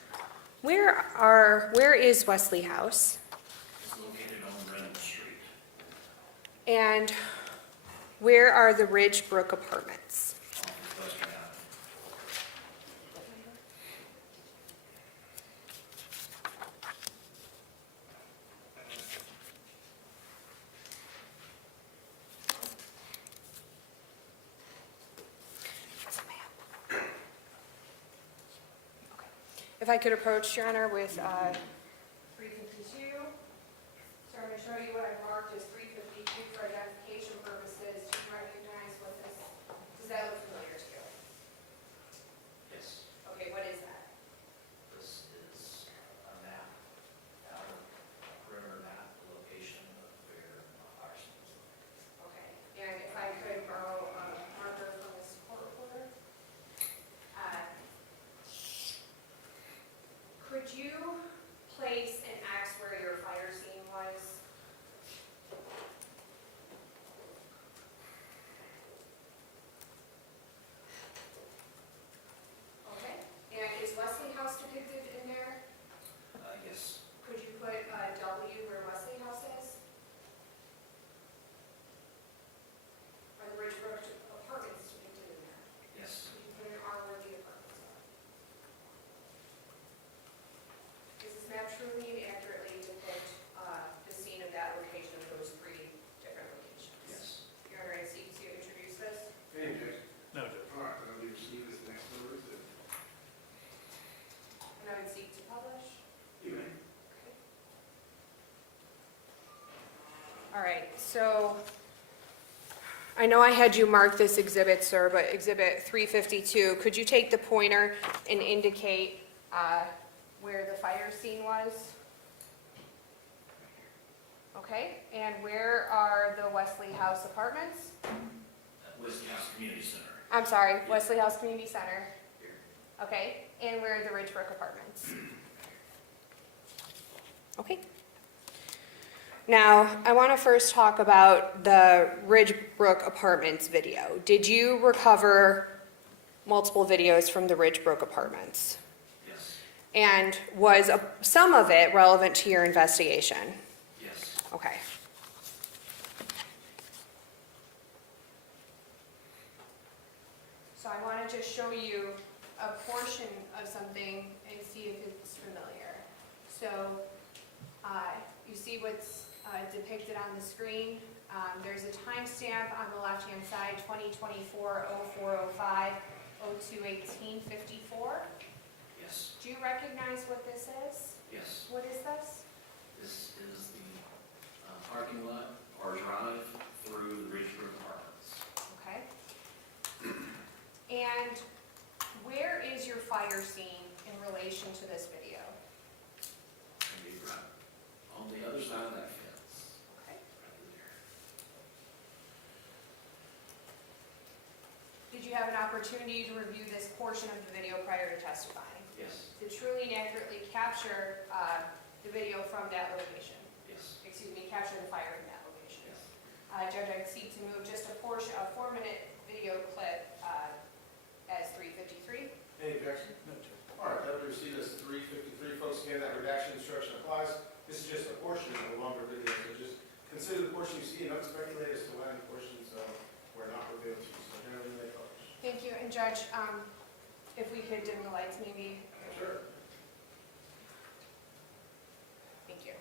Where is Wesley House? It's located on Reynolds Street. And where are the Ridgebrook Apartments? Off of Western Avenue. If I could approach, Your Honor, with 352. So I'm going to show you what I've marked as 352 for identification purposes to recognize what this, does that look familiar to you? Yes. Okay, what is that? This is a map, out of perimeter map, the location of where fire scenes are. Okay, and if I could borrow a marker from this court reporter? Could you place an X where your fire scene was? Okay, and is Wesley House depicted in there? Yes. Could you put a W where Wesley House is? Are the Ridgebrook Apartments depicted in there? Yes. Could you put an R where the apartments are? Does this map truly and accurately depict the scene of that location of those three different locations? Yes. Your Honor, I seek to introduce this. Any objection? No, Judge. All right, then I'll be received as the next notice. And I would seek to publish. You may. All right, so I know I had you mark this exhibit, sir, but exhibit 352, could you take the pointer and indicate where the fire scene was? Okay, and where are the Wesley House Apartments? Wesley House Community Center. I'm sorry, Wesley House Community Center. Here. Okay, and where are the Ridgebrook Apartments? Okay. Now, I want to first talk about the Ridgebrook Apartments video. Did you recover multiple videos from the Ridgebrook Apartments? Yes. And was some of it relevant to your investigation? Yes. Okay. So I want to just show you a portion of something and see if it's familiar. So, you see what's depicted on the screen. There's a timestamp on the left-hand side, 2024-0405, 021854. Yes, Do you recognize what this is? yes. What is this? This is the parking lot or drive through the Ridgeview Apartments. Okay. And where is your fire scene in relation to this video? And be right on the other side of that fence, Okay. right there. Did you have an opportunity to review this portion of the video prior to testifying? Yes, To truly and accurately capture the video from that location? yes, Excuse me, capture the fire in that location? yes. Judge, I'd seek to move just a 4-minute video clip as 353. Any objection? No, Judge. All right, that would receive as 353. Folks, again, that redaction instruction applies. This is just a portion of a longer video, so just consider the portion you see and don't speculate as to why any portions were not revealed to you. So generally, they publish. Thank you, and Judge, if we could dim the lights maybe. Sure. Thank you.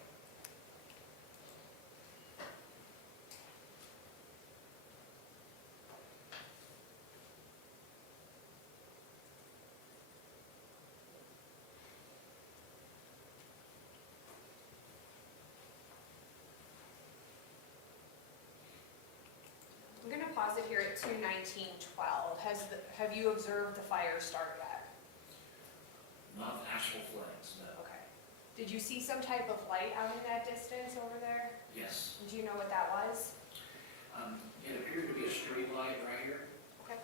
I'm gonna pause it here at 2:19:12. Have you observed the fire start yet? Not the actual flames, no. Okay. Did you see some type of light out in that distance over there? Yes. Do you know what that was? It appeared to be a street light right here. Okay.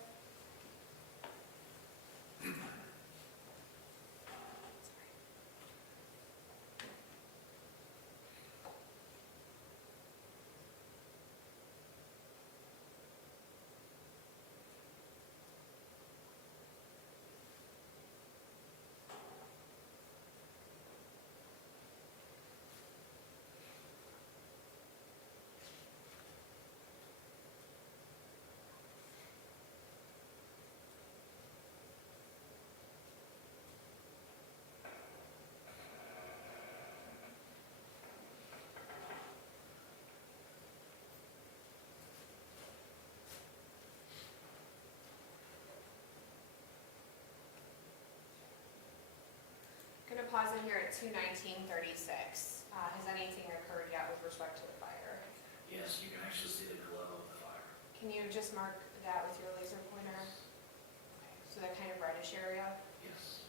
Gonna pause it here at 2:19:36. Has anything occurred yet with respect to the fire? Yes, you can actually see the glow of the fire. Can you just mark that with your laser pointer? Okay, so that kind of reddish area? Yes.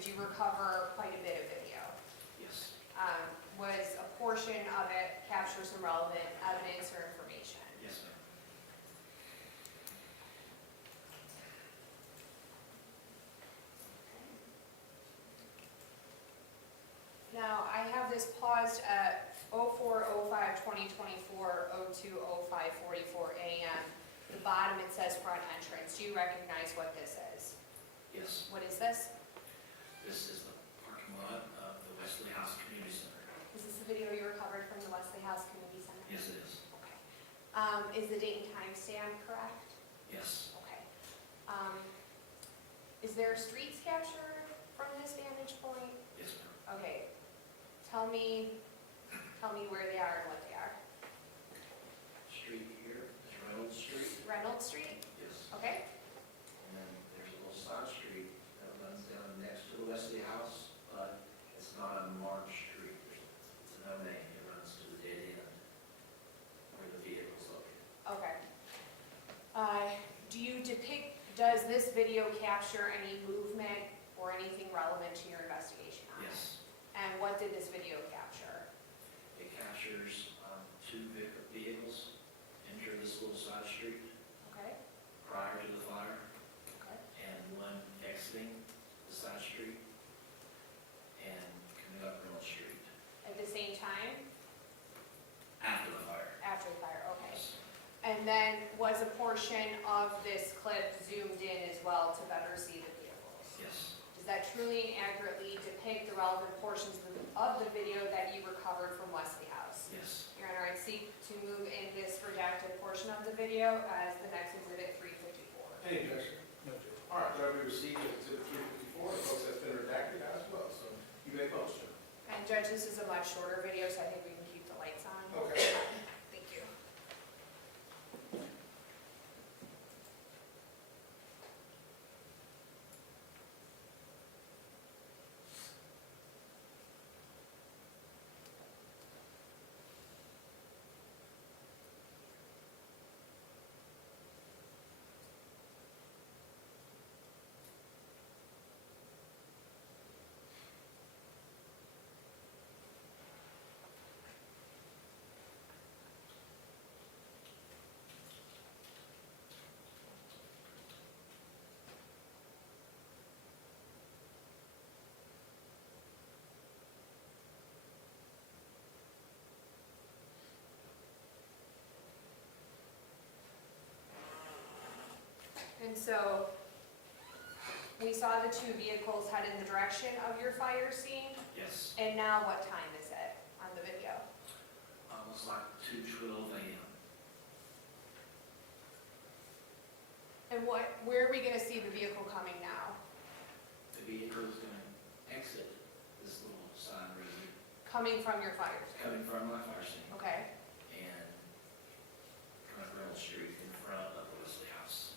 did you recover quite a bit of video? Yes. Was a portion of it capture some relevant evidence or information? Yes, ma'am. Now, I have this paused at 04:05/2024, 02:05:44 a.m. The bottom, it says front entrance. Do you recognize what this is? Yes. What is this? This is the parking lot of the Wesley House Community Center. Is this the video you recovered from the Wesley House Community Center? Yes, it is. Okay. Is the date and time stamp correct? Yes. Okay. Is there streets captured from this vantage point? Yes, ma'am. Okay. Tell me where they are and what they are. Street here is Reynolds Street. Reynolds Street? Yes. Okay. And then there's a little side street that runs down next to the Wesley House, but it's not a marked street. It's a no name. It runs to the dead end where the vehicle's located. Okay. Does this video capture any movement or anything relevant to your investigation on it? Yes. And what did this video capture? It captures two vehicles enter this little side street Okay, prior to the fire, okay. and one exiting the side street and coming up Reynolds Street At the same time, after the fire. after the fire, okay. Yes. And then was a portion of this clip zoomed in as well to better see the vehicles? Yes. Does that truly and accurately depict the relevant portions of the video that you recovered from Wesley House? Yes. Your Honor, I'd seek to move in this redacted portion of the video as the next exhibit 354. Any objection? No, Judge. All right, that we received Exhibit 354, the folks that's been redacted as well, so you may post it. And Judge, this is a much shorter video, so I think we can keep the lights on. Okay. Thank you. And so we saw the two vehicles head in the direction of your fire scene, Yes. and now what time is it on the video? Almost like 2:12 a.m. And where are we gonna see the vehicle coming now? The vehicle is going to exit this little side road Coming from your fire scene? coming from my fire scene Okay, and come up Reynolds Street in front of the Wesley House.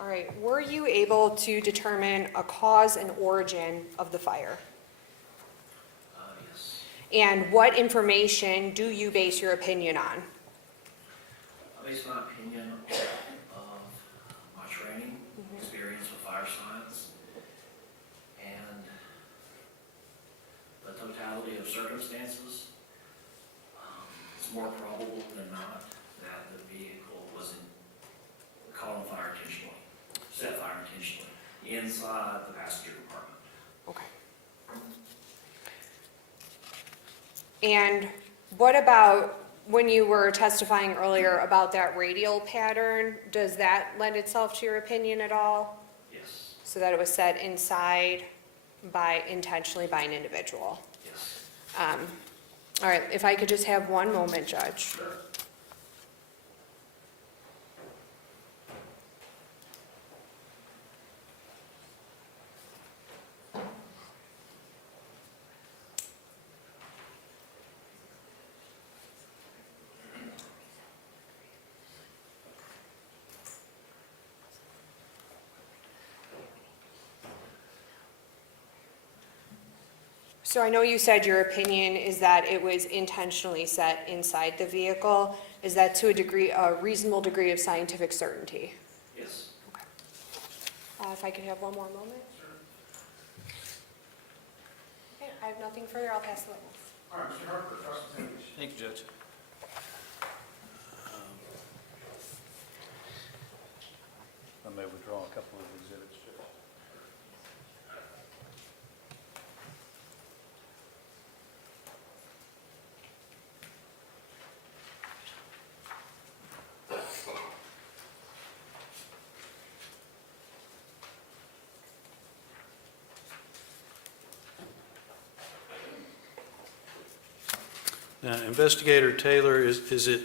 all right. Were you able to determine a cause and origin of the fire? Yes. And what information do you base your opinion on? I base my opinion of my training, experience with fire science, and the totality of circumstances. It's more probable than not that the vehicle wasn't caught on fire intentionally, set fire intentionally, inside the passenger compartment. Okay. And what about when you were testifying earlier about that radial pattern? Does that lend itself to your opinion at all? Yes, So that it was set inside intentionally by an individual? yes. All right, if I could just have one moment, Judge. Sure. So I know you said your opinion is that it was intentionally set inside the vehicle. Is that to a reasonable degree of scientific certainty? Yes. If I could have one more moment? Okay, I have nothing further, I'll pass the witness. All right, Mr. Harper, cross-examination. Thank you, Judge. I may withdraw a couple of exhibits, Judge. Now, Investigator Taylor, is it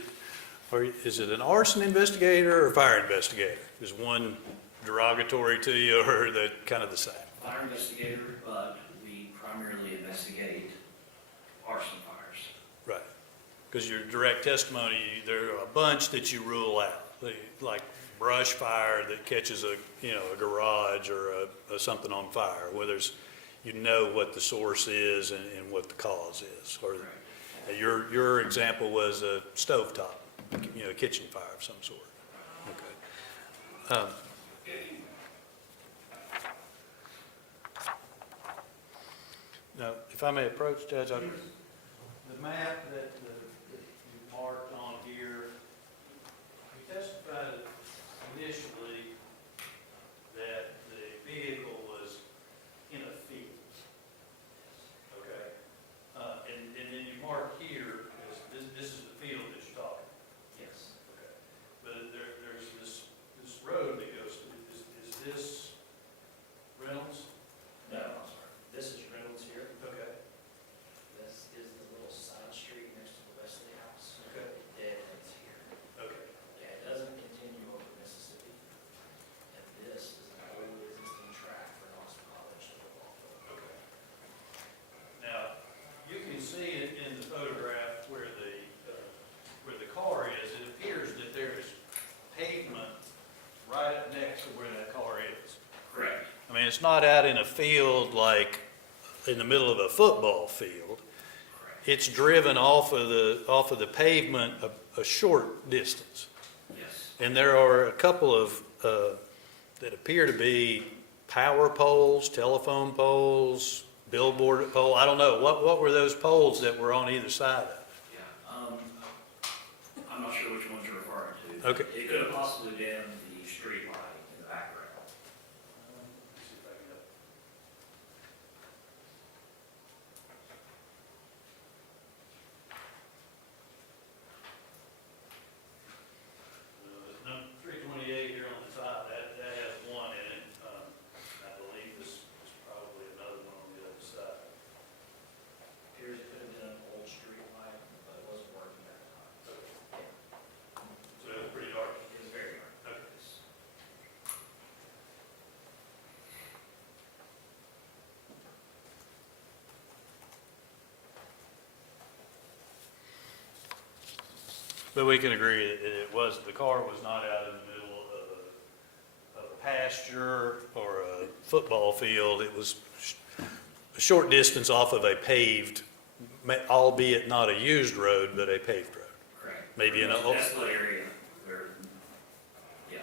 an arson investigator or a fire investigator? Is one derogatory to you, or are they kind of the same? Fire investigator, but we primarily investigate arson fires. Right. Because your direct testimony, there are a bunch that you rule out, like brush fire that catches a garage or something on fire, where you know what the source is and what the cause is. Or Correct. your example was a stovetop, a kitchen fire of some sort. Okay. Now, if I may approach, Judge, the map that you marked on here, you testified initially that the vehicle was in a field. Okay? And then you mark here, this is the field that you're talking. Yes. Okay. But there's this road that goes through, is this Reynolds? No, I'm sorry. This is Reynolds here. Okay. This is the little side street next to the Wesley House. Okay. It dead ends here. Okay. Yeah, it doesn't continue over Mississippi. And this is an old existing track for Knoxville College football. Okay. Now, you can see it in the photograph where the car is. It appears that there is pavement right up next to where that car is. Correct. I mean, it's not out in a field like in the middle of a football field. Correct. It's driven off of the pavement a short distance. Yes. And there are a couple of that appear to be power poles, telephone poles, billboard pole. I don't know. What were those poles that were on either side of it? Yeah. I'm not sure which ones you're referring to. Okay. It could have possibly been the street light in the background. Number 328 here on the side, that has one in it. I believe this is probably another one on the other side. Appears it could have been an old street light, but it wasn't working at the time. So it was pretty dark. It was very dark. Okay. But we can agree that the car was not out in the middle of a pasture or a football field. It was a short distance off of a paved, albeit not a used road, but a paved road. Correct. Maybe in a, Desolate area where, yeah,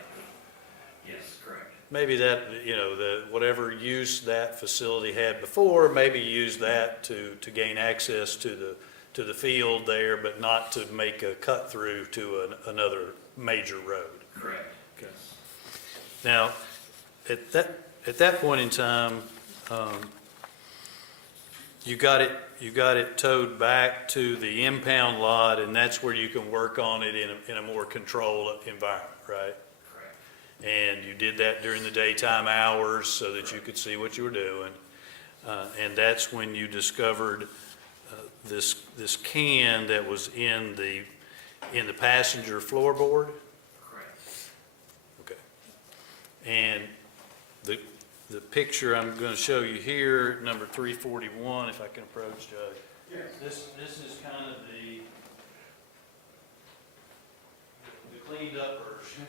yes, correct. maybe that, whatever use that facility had before, maybe use that to gain access to the field there, but not to make a cut through to another major road. Correct. Okay. Now, at that point in time, you got it towed back to the impound lot, and that's where you can work on it in a more controlled environment, right? Correct. And you did that during the daytime hours so that you could see what you were doing. And that's when you discovered this can that was in the passenger floorboard? Correct. Okay. And the picture I'm going to show you here, number 341, if I can approach, Judge. Yes. This is kind of the cleaned up version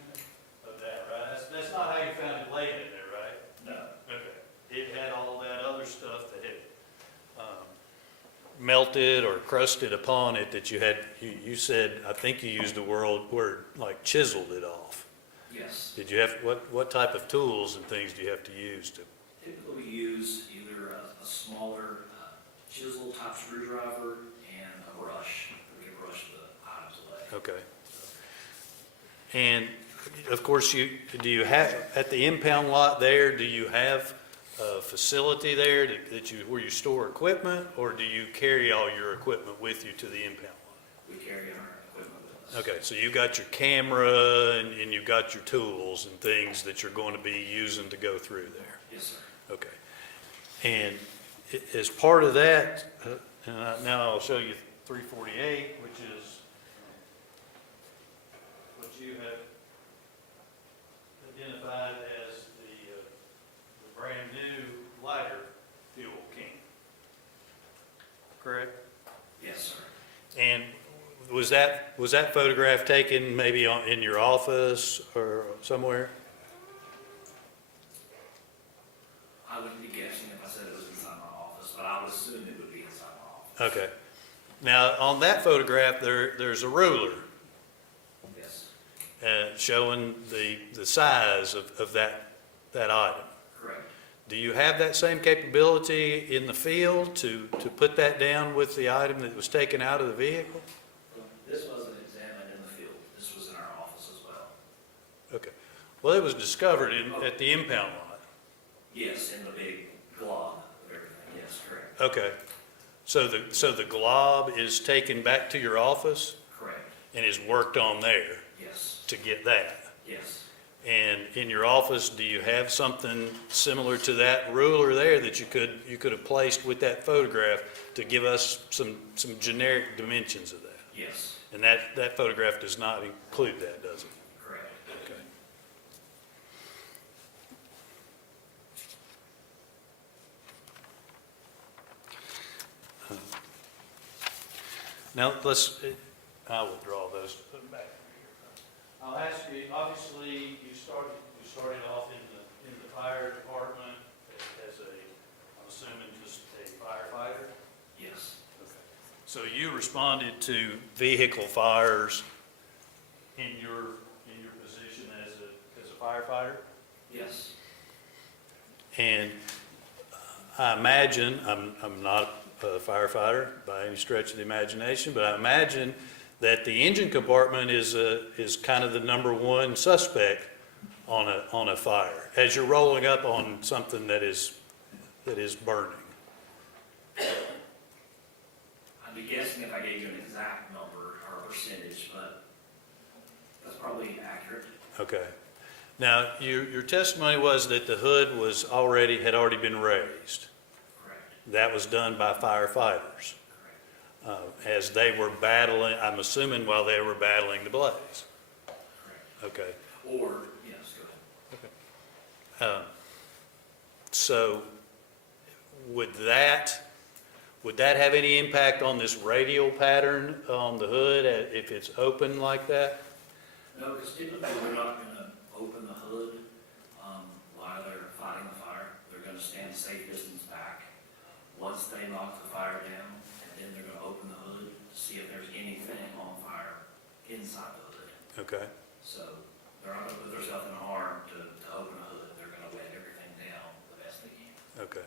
of that, right? That's not how you found it laying in there, right? No. Okay. It had all that other stuff that had melted or crusted upon it that you said, I think you used the word like chiseled it off. Yes. Did you have, what type of tools and things do you have to use to? Typically, we use either a smaller chisel top screwdriver and a brush. We can brush the items away. Okay. And of course, do you have, at the impound lot there, do you have a facility there where you store equipment, or do you carry all your equipment with you to the impound lot? We carry our equipment with us. Okay, so you got your camera and you've got your tools and things that you're going to be using to go through there. Yes, sir. Okay. And as part of that, now I'll show you 348, which is what you have identified as the brand new lighter fuel can. Correct? Yes, sir. And was that photograph taken maybe in your office or somewhere? I wouldn't be guessing if I said it was inside my office, but I would assume it would be inside my office. Okay. Now, on that photograph, there's a ruler Yes, showing the size of that item. correct. Do you have that same capability in the field to put that down with the item that was taken out of the vehicle? This wasn't examined in the field. This was in our office as well. Okay. Well, it was discovered at the impound lot. Yes, in the big glob of everything. Yes, correct. Okay. So the glob is taken back to your office Correct. and is worked on there Yes, to get that? yes. And in your office, do you have something similar to that ruler there that you could have placed with that photograph to give us some generic dimensions of that? Yes, And that photograph does not include that, does it? correct. Okay. Now, I will draw those, put them back here. I'll ask you, obviously, you started off in the fire department as I'm assuming just a firefighter? Yes, So you responded to vehicle fires in your position as a firefighter? yes, And I imagine, I'm not a firefighter by any stretch of the imagination, but I imagine that the engine compartment is kind of the number one suspect on a fire, as you're rolling up on something that is burning. I'd be guessing if I gave you an exact number or a percentage, but that's probably accurate. Okay. Now, your testimony was that the hood had already been raised. Correct, That was done by firefighters correct, as they were battling, I'm assuming while they were battling the blaze. correct. Okay. Or, yes, go ahead. So would that have any impact on this radial pattern on the hood if it's open like that? No, because typically we're not going to open the hood while they're fighting the fire. They're going to stand a safe distance back. Once they knock the fire down, and then they're going to open the hood to see if there's anything on fire inside the hood. Okay. So they're not going to put themselves in harm to open a hood. They're going to wet everything down the best they can. Okay.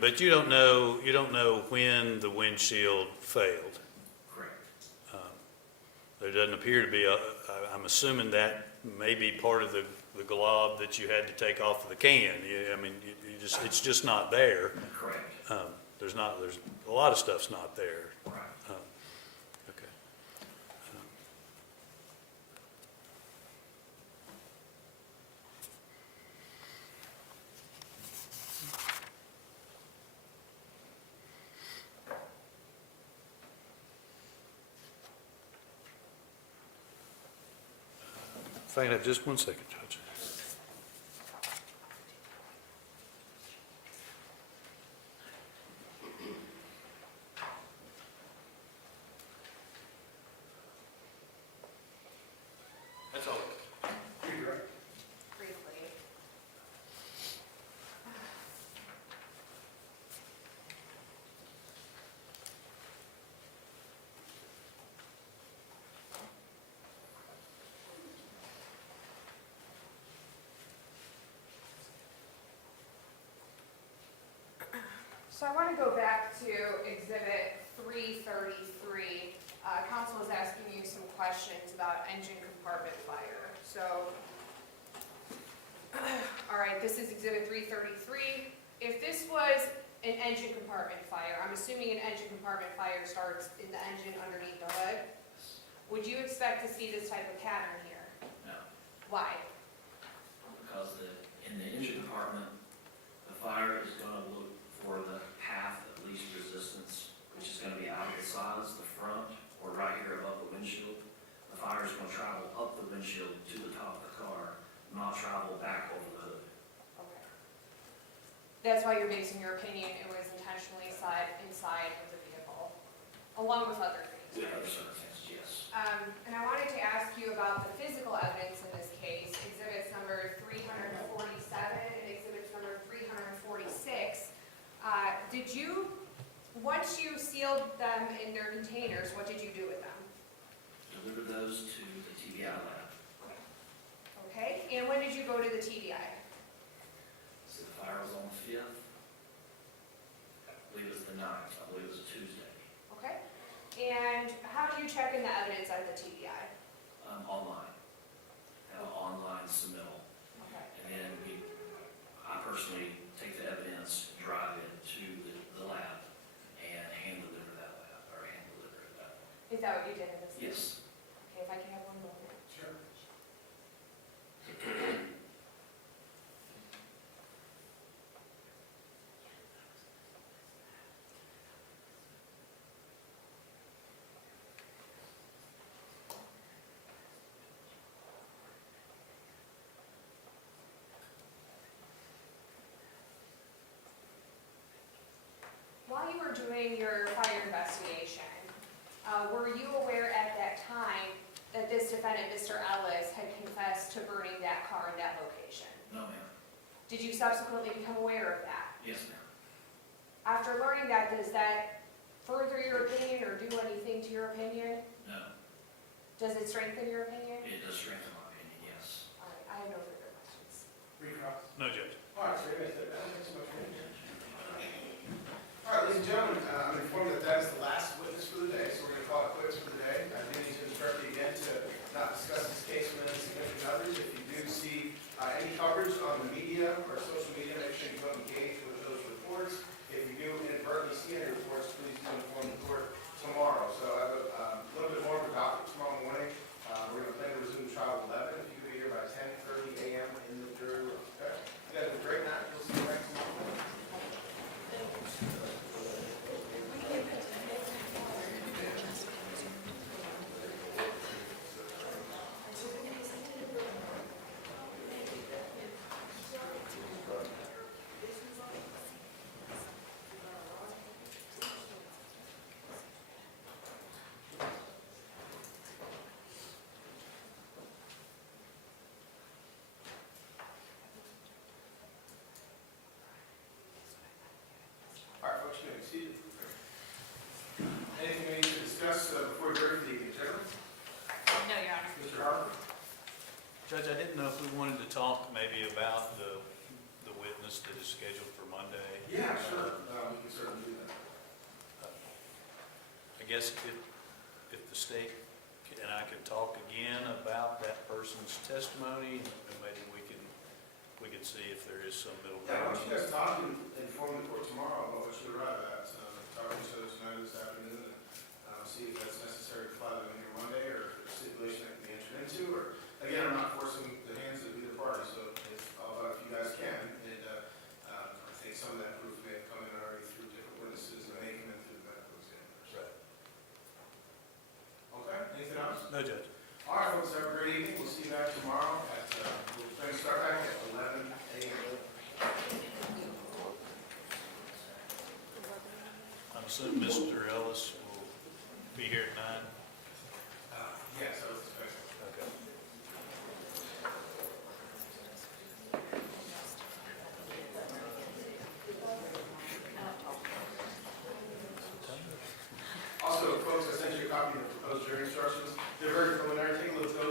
But you don't know when the windshield failed. Correct. There doesn't appear to be I'm assuming that may be part of the glob that you had to take off of the can. It's just not there. Correct. There's a lot of stuff's not there. Right. Okay. If I can have just 1 second, Judge. That's all. Briefly. So I want to go back to Exhibit 333. Council is asking you some questions about engine compartment fire. So, all right, this is Exhibit 333. If this was an engine compartment fire, I'm assuming an engine compartment fire starts in the engine underneath the hood. Would you expect to see this type of pattern here? No, Why? because in the engine compartment, the fire is gonna look for the path of least resistance, which is gonna be out of the sides, the front, or right here above the windshield. The fire is gonna travel up the windshield to the top of the car, not travel back over the hood. Okay. That's why you're basing your opinion it was intentionally inside of the vehicle, along with other things. With other circumstances, yes. And I wanted to ask you about the physical evidence in this case, exhibits number 347 and exhibits number 346. Did you, once you sealed them in their containers, what did you do with them? Deliver those to the TBI lab. Okay, and when did you go to the TDI? So the fire was on the 5th. I believe it was the 9th. I believe it was a Tuesday. Okay, and how do you check in the evidence at the TDI? Online. Have an online submittal. Okay. And then I personally take the evidence, drive it to the lab, and hand deliver it that way. Is that what you did in this case? Yes. Okay, if I can have one moment. Sure. While you were doing your fire investigation, were you aware at that time that this defendant, Mr. Ellis, had confessed to burning that car in that location? No, ma'am. Did you subsequently become aware of that? Yes, ma'am. After learning that, does that further your opinion or do anything to your opinion? No. Does it strengthen your opinion? It does strengthen my opinion, yes. All right, I have no further questions. Recross. No, Judge. All right, so you're going to step down. Thanks so much for your attention. All right, ladies and gentlemen, I'm informed that that is the last witness for the day, so we're going to call it quits for the day. I do need to instruct you again to not discuss this case with any significant others. If you do see any coverage on the media or social media, make sure you don't engage with those reports. If you do inadvertently see any reports, please do inform the court tomorrow. So I have a little bit more of a docket tomorrow morning. We're going to plan to resume trial at 11. If you can be here by 10:30 a.m. in the jury room. Okay? You guys have a great night. We'll see you back tomorrow morning. All right, folks, you may be seated. Anything we need to discuss before we break for the evening, gentlemen? No, Your Honor. Mr. Harper? Judge, I didn't know if we wanted to talk maybe about the witness that is scheduled for Monday. Yeah, sure. We can certainly do that. I guess if the state and I could talk again about that person's testimony, and maybe we can see if there is some middle Yeah, why ground. don't you guys talk and inform the court tomorrow about what you arrive at. Talk to each other tonight or this afternoon and see if that's necessary to fly them in here Monday or if there's a stipulation that can be entered into. Or, again, I'm not forcing the hands of either party, so it's all about if you guys can. And I think some of that proof may have come in already through different witnesses and may come in through the medical examiners. Right. Okay, anything else? No, Judge. All right, folks, have a great evening. We'll see you back tomorrow at, we'll plan to start back at 11 a.m. I'm assuming Mr. Ellis will be here at 9? Yes, I was expecting. Okay. Also, folks, I sent you a copy of the proposed jury instructions. They're very preliminary. Take a look at those.